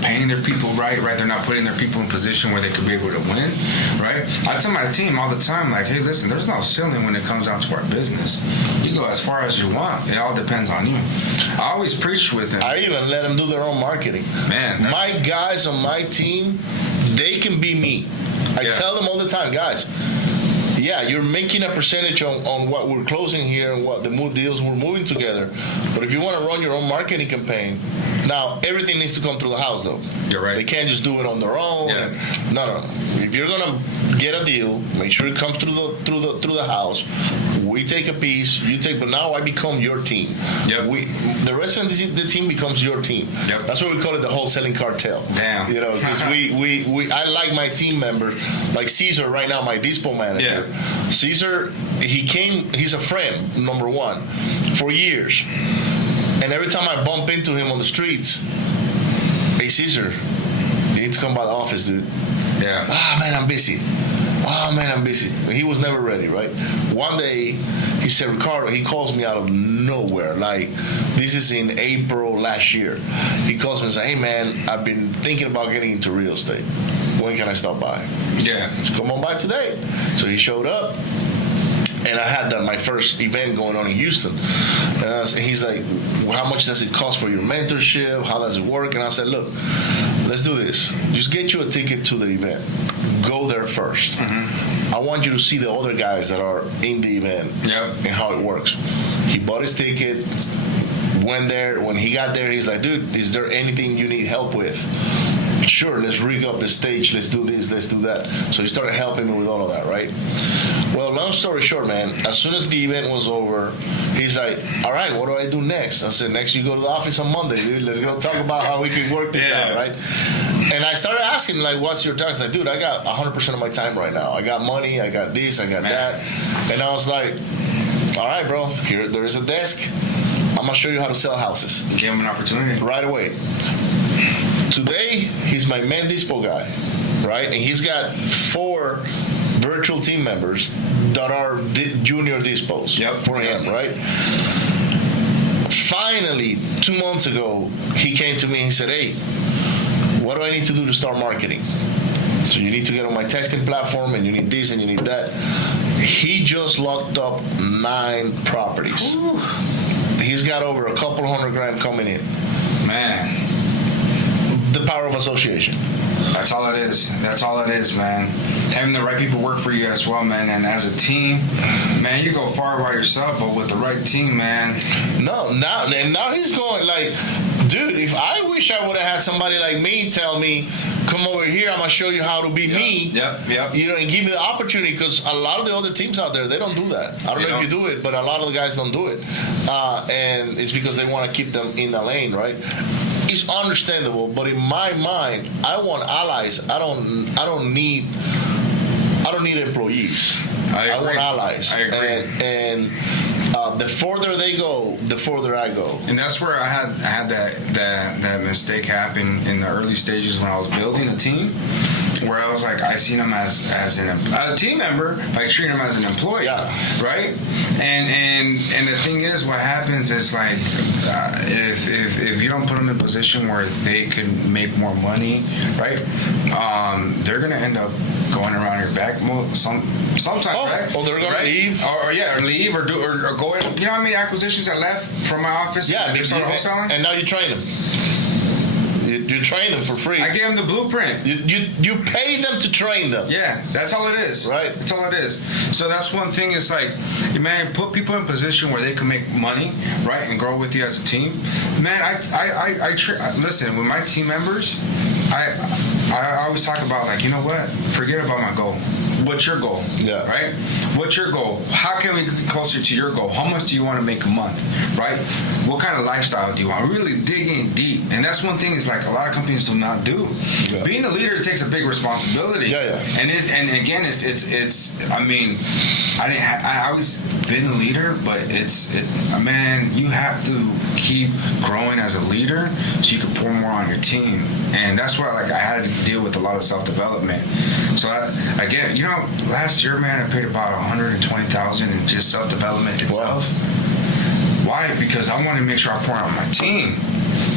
paying their people right. They're not putting their people in position where they could be able to win, right? I tell my team all the time, like, hey, listen, there's no ceiling when it comes down to our business. You go as far as you want. It all depends on you. I always preach with them. I even let them do their own marketing. Man, my guys on my team, they can be me. I tell them all the time, guys, you're making a percentage on what we're closing here and what the deals we're moving together. But if you want to run your own marketing campaign, now everything needs to come through the house, though. You're right. They can't just do it on their own. Yeah. No. If you're gonna get a deal, make sure it comes through the house. We take a piece, you take, but now I become your team. Yep. The rest of the team becomes your team. Yep. That's what we call it, the wholesaling cartel. Damn. Because I like my team members, like Caesar right now, my dispo manager. Yeah. Caesar, he's a friend, number one, for years. And every time I bump into him on the streets, Caesar, you need to come by the office, dude. Yeah. Man, I'm busy. He was never ready, right? One day, he said, Ricardo, he calls me out of nowhere. Like, this is in April last year. He calls me and says, hey, man, I've been thinking about getting into real estate. When can I stop by? Yeah. So come on by today. So he showed up. And I had my first event going on in Houston. And he's like, well, how much does it cost for your mentorship? How does it work? And I said, look, let's do this. Just get you a ticket to the event. Go there first. I want you to see the other guys that are in the event and how it works. He bought his ticket, went there. When he got there, he's like, dude, is there anything you need help with? Sure, let's rig up the stage. Let's do this, let's do that. So he started helping me with all of that, right? Well, long story short, man, as soon as the event was over, he's like, all right, what do I do next? I said, next you go to the office on Monday, dude. Let's go talk about how we can work this out, right? And I started asking him, like, what's your time? He's like, dude, I got 100% of my time right now. I got money, I got this, I got that. And I was like, all right, bro, here there is a desk. I'm going to show you how to sell houses. Give him an opportunity. Right away. Today, he's my main dispo guy, right? And he's got 4 virtual team members that are junior dispos for him, right? Finally, 2 months ago, he came to me and he said, hey, what do I need to do to start marketing? So you need to get on my texting platform, and you need this and you need that. He just locked up 9 properties. Ooh. He's got over a couple $100,000 coming in. Man. The power of association. That's all it is. That's all it is, man. Having the right people work for you as well, man. And as a team, man, you go far by yourself, but with the right team, man. No, now he's going like, dude, if I wish I would have had somebody like me tell me, come over here, I'm going to show you how to be me. Yep. You know, and give me the opportunity, because a lot of the other teams out there, they don't do that. I don't know if you do it, but a lot of the guys don't do it. And it's because they want to keep them in the lane, right? It's understandable, but in my mind, I want allies. I don't need employees. I want allies. I agree. And the further they go, the further I go. And that's where I had that mistake happen in the early stages when I was building a team, where I was like, I seen them as a team member, like treating them as an employee, right? And the thing is, what happens is like, if you don't put them in a position where they can make more money, right? They're gonna end up going around your back sometimes, right? Or they're gonna leave, or leave, or go in. You know how many acquisitions I left from my office? Yeah, they started wholesaling, and now you train them. You train them for free. I gave them the blueprint. You pay them to train them. Yeah, that's all it is. Right. That's all it is. So that's one thing. It's like, man, put people in a position where they can make money, right, and grow with you as a team. Man, I listen, with my team members, I always talk about, like, you know what? Forget about my goal. What's your goal? Yeah. Right? What's your goal? How can we get closer to your goal? How much do you want to make a month? Right? What kind of lifestyle do you want? Really dig in deep. And that's one thing is, like, a lot of companies do not do. Yeah. Being a leader takes a big responsibility. Yeah. And again, it's I mean, I always been a leader, but man, you have to keep growing as a leader so you can pour more on your team. And that's why, like, I had to deal with a lot of self-development. So again, you know, last year, man, I paid about $120,000 in just self-development itself. Wow. Why? Because I want to make sure I pour on my team,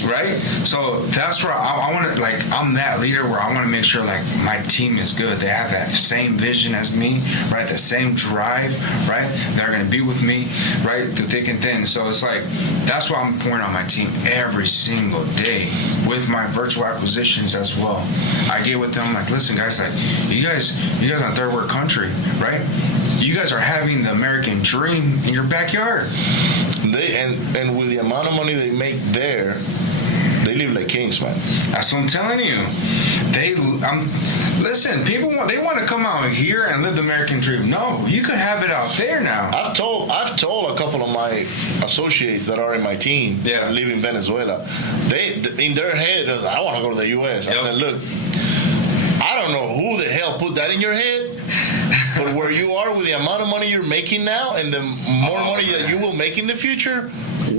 right? So that's where I want to, like, I'm that leader where I want to make sure, like, my team is good. They have that same vision as me, right? The same drive, right? They're going to be with me, right, through thick and thin. So it's like, that's why I'm pouring on my team every single day with my virtual acquisitions as well. I get with them, like, listen, guys, like, you guys in a third world country, right? You guys are having the American dream in your backyard. And with the amount of money they make there, they live like kings, man. That's what I'm telling you. Listen, people they want to come out here and live the American dream. No, you could have it out there now. I've told a couple of my associates that are in my team that live in Venezuela. They in their head, I want to go to the U.S. I said, look, I don't know who the hell put that in your head, but where you are with the amount of money you're making now and the more money that you will make in the future,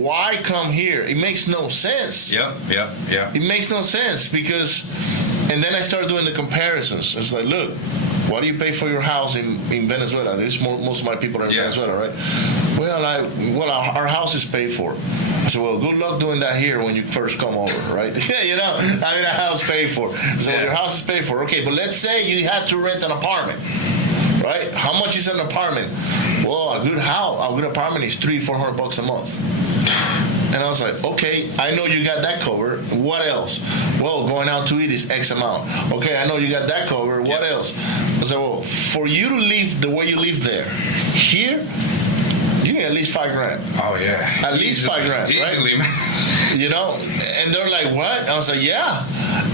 why come here? It makes no sense. Yep. It makes no sense because, and then I started doing the comparisons. It's like, look, what do you pay for your house in Venezuela? There's most of my people are in Venezuela, right? Well, our house is paid for. I said, well, good luck doing that here when you first come over, right? You know, I mean, a house paid for. So your house is paid for. Okay, but let's say you had to rent an apartment, right? How much is an apartment? Well, a good apartment is $300-400 a month. And I was like, okay, I know you got that covered. What else? Well, going out to eat is X amount. Okay, I know you got that covered. What else? I said, well, for you to live the way you live there, here, you need at least $5,000. Oh yeah, at least $5,000, right? Easily, man. You know, and they're like, what? I was like, yeah.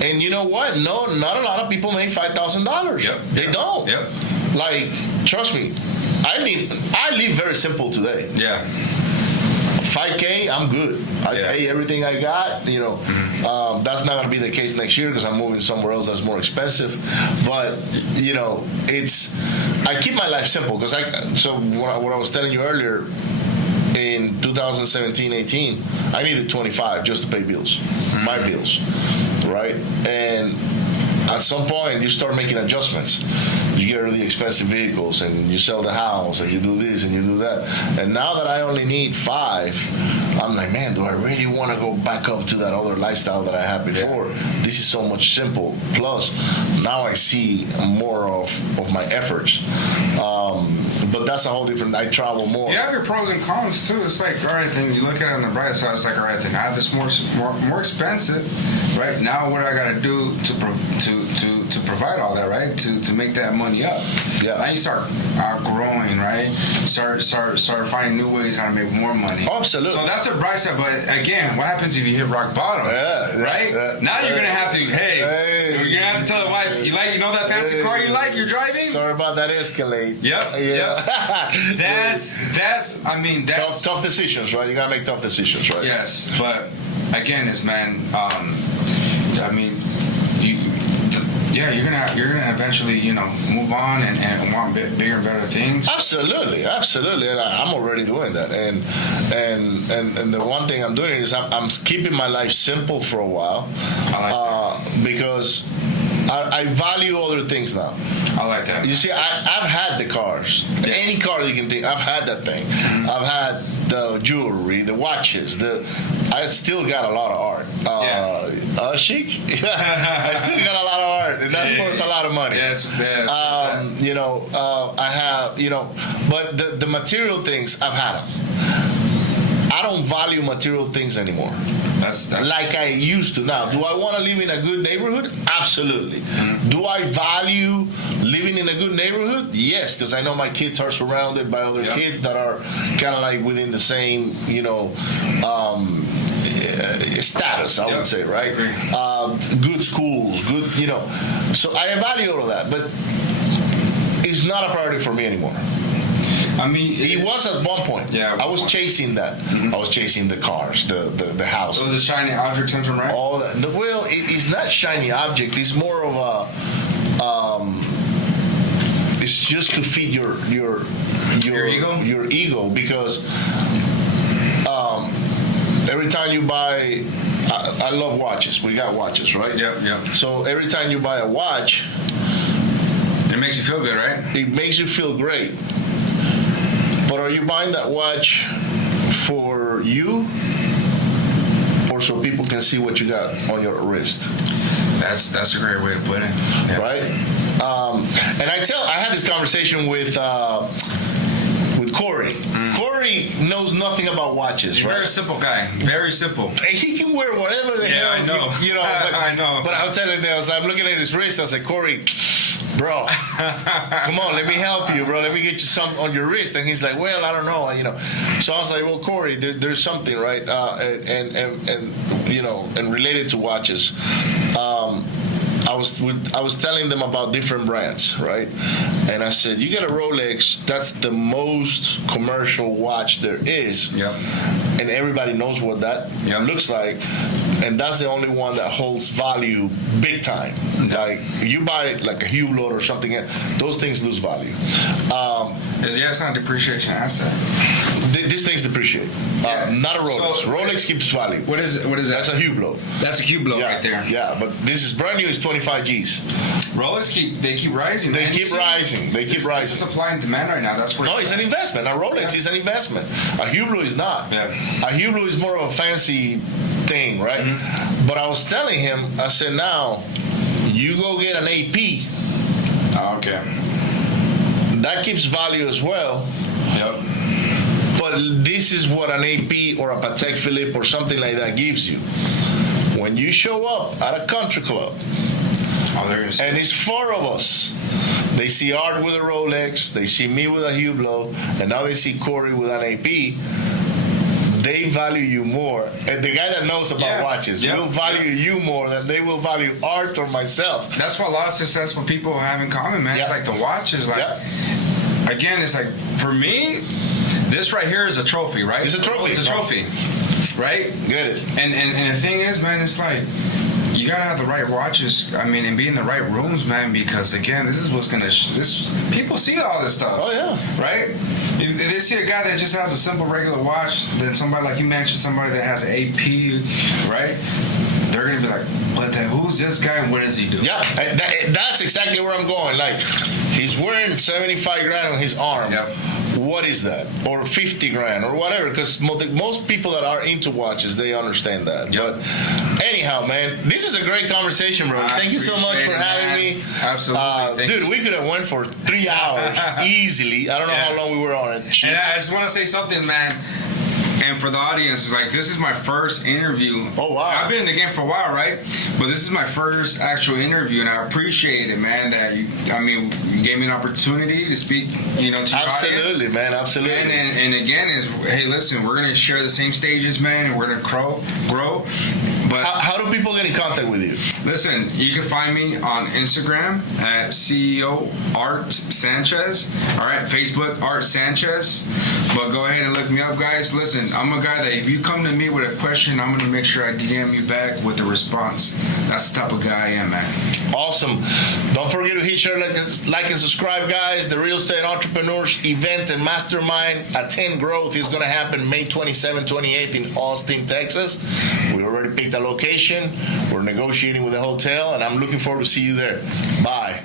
And you know what? No, not a lot of people make $5,000. Yep. They don't. Yep. Like, trust me, I live very simple today. Yeah. $5K, I'm good. I pay everything I got. You know, that's not going to be the case next year because I'm moving somewhere else that's more expensive. But you know, I keep my life simple because what I was telling you earlier, in 2017-18, I needed 25 just to pay bills, my bills, right? And at some point, you start making adjustments. You get rid of the expensive vehicles, and you sell the house, and you do this, and you do that. And now that I only need 5, I'm like, man, do I really want to go back up to that other lifestyle that I had before? Yeah. This is so much simple. Plus, now I see more of my efforts. But that's a whole different. I travel more. You have your pros and cons too. It's like, all right, then you look at it on the bright side. It's like, all right, then I have this more expensive, right? Now, what do I got to do to provide all that, right? To make that money up. Yeah. Now you start outgrowing, right? Start finding new ways how to make more money. Oh, absolutely. So that's the bright side. But again, what happens if you hit rock bottom? Right? Now you're gonna have to. Hey, you're gonna have to tell the wife. You know that fancy car you like? You're driving. Sorry about that Escalade. Yep. That's tough decisions, right? You gotta make tough decisions, right? Yes, but again, you're gonna eventually, move on and want bigger and better things. Absolutely, and I'm already doing that. And the one thing I'm doing is I'm keeping my life simple for a while. I like that. Because I value other things now. I like that. You see, I've had the cars. Yeah. Any car you can think, I've had that thing. I've had the jewelry, the watches. I still got a lot of art. Chic? I still got a lot of art, and that's worth a lot of money. Yes. I have, but the material things, I've had them. I don't value material things anymore. That's like I used to. Now, do I want to live in a good neighborhood? Absolutely. Mm-hmm. Do I value living in a good neighborhood? Yes, because I know my kids are surrounded by other kids that are kind of like within the same, status, I would say, right? Good schools, good, So I value all of that, but it's not a priority for me anymore. I mean, it was at one point. Yeah, I was chasing that. Mm-hmm. I was chasing the cars, the house. So the shiny object syndrome, right? All that. Well, it's not shiny object. It's more of a. It's just to feed your ego. Your ego, because every time you buy, I love watches. We got watches, right? Yeah. So every time you buy a watch, it makes you feel good, right? It makes you feel great. But are you buying that watch for you, or so people can see what you got on your wrist? That's a great way to put it. Yeah. Right? And I had this conversation with Corey. Corey knows nothing about watches, right? Very simple guy. Very simple. And he can wear whatever the hell. I know. I know. But I was telling him, I'm looking at his wrist. I was like, Corey, bro, come on, let me help you, bro. Let me get you some on your wrist. And he's like, well, I don't know, So I was like, well, Corey, there's something, right? And related to watches. I was telling them about different brands, right? And I said, you get a Rolex, that's the most commercial watch there is. Yep. And everybody knows what that looks like. and that's the only one that holds value big time. Like you buy like a Hublot or something, those things lose value. It's not a depreciation asset. These things depreciate. Not a Rolex. So, Rolex keeps value. What is that? That's a Hublot. That's a Hublot right there. Yeah, but this is brand new. It's 25 G's. Rolex keep rising. They man. keep rising. They keep rising. It's a supply and demand right now. That's where. No, it's an investment. A Rolex is an investment. A Hublot is not. Yeah. A Hublot is more of a fancy thing, right? Mm-hmm. But I was telling him, I said, now you go get an AP. Oh, okay. That keeps value as well. Yep. But this is what an AP or a Patek Philippe or something like that gives you. When you show up at a country club, and it's 4 of us, they see Art with a Rolex, they see me with a Hublot, and now they see Corey with an AP, they value you more. And the guy that knows about watches will value you more than they will value Art or myself. That's what a lot of successful people have in common, man. It's like the watches. Like, again, it's like, for me, this right here is a trophy, right? It's a trophy. It's a trophy, right? Get it. And the thing is, man, it's like, you gotta have the right watches. I mean, and be in the right rooms, man. Because again, this is what's gonna. People see all this stuff. Oh yeah. Right. If they see a guy that just has a simple regular watch, then somebody like you mentioned, somebody that has an AP, right? They're gonna be like, "But who's this guy and what does he do?" Yeah, that's exactly where I'm going. Like, he's wearing 75 grand on his arm. Yep. What is that? Or 50 grand or whatever, because most people that are into watches, they understand that. Yep. But anyhow, man, this is a great conversation, bro. Thank you so much for having me. Absolutely. Dude, we could have went for 3 hours easily. I don't know how long we were on it. And I just want to say something, man. And for the audience, it's like, this is my first interview. Oh, wow. I've been in the game for a while, right? But this is my first actual interview, and I appreciate it, man, that you gave me an opportunity to speak, to your audience. Absolutely, man, absolutely. And again, hey, listen, we're going to share the same stages, man, and we're going to grow. But how do people get in contact with you? Listen, you can find me on Instagram at CEO Art Sanchez. All right, Facebook Art Sanchez. But go ahead and look me up, guys. Listen, I'm a guy that if you come to me with a question, I'm going to make sure I DM you back with a response. That's the type of guy I am, man. Awesome. Don't forget to hit share, like and subscribe, guys. The Real Estate Entrepreneurs Event and Mastermind at 10 Growth is going to happen May 27th, 28th in Austin, Texas. We already picked a location. We're negotiating with the hotel, and I'm looking forward to see you there. Bye.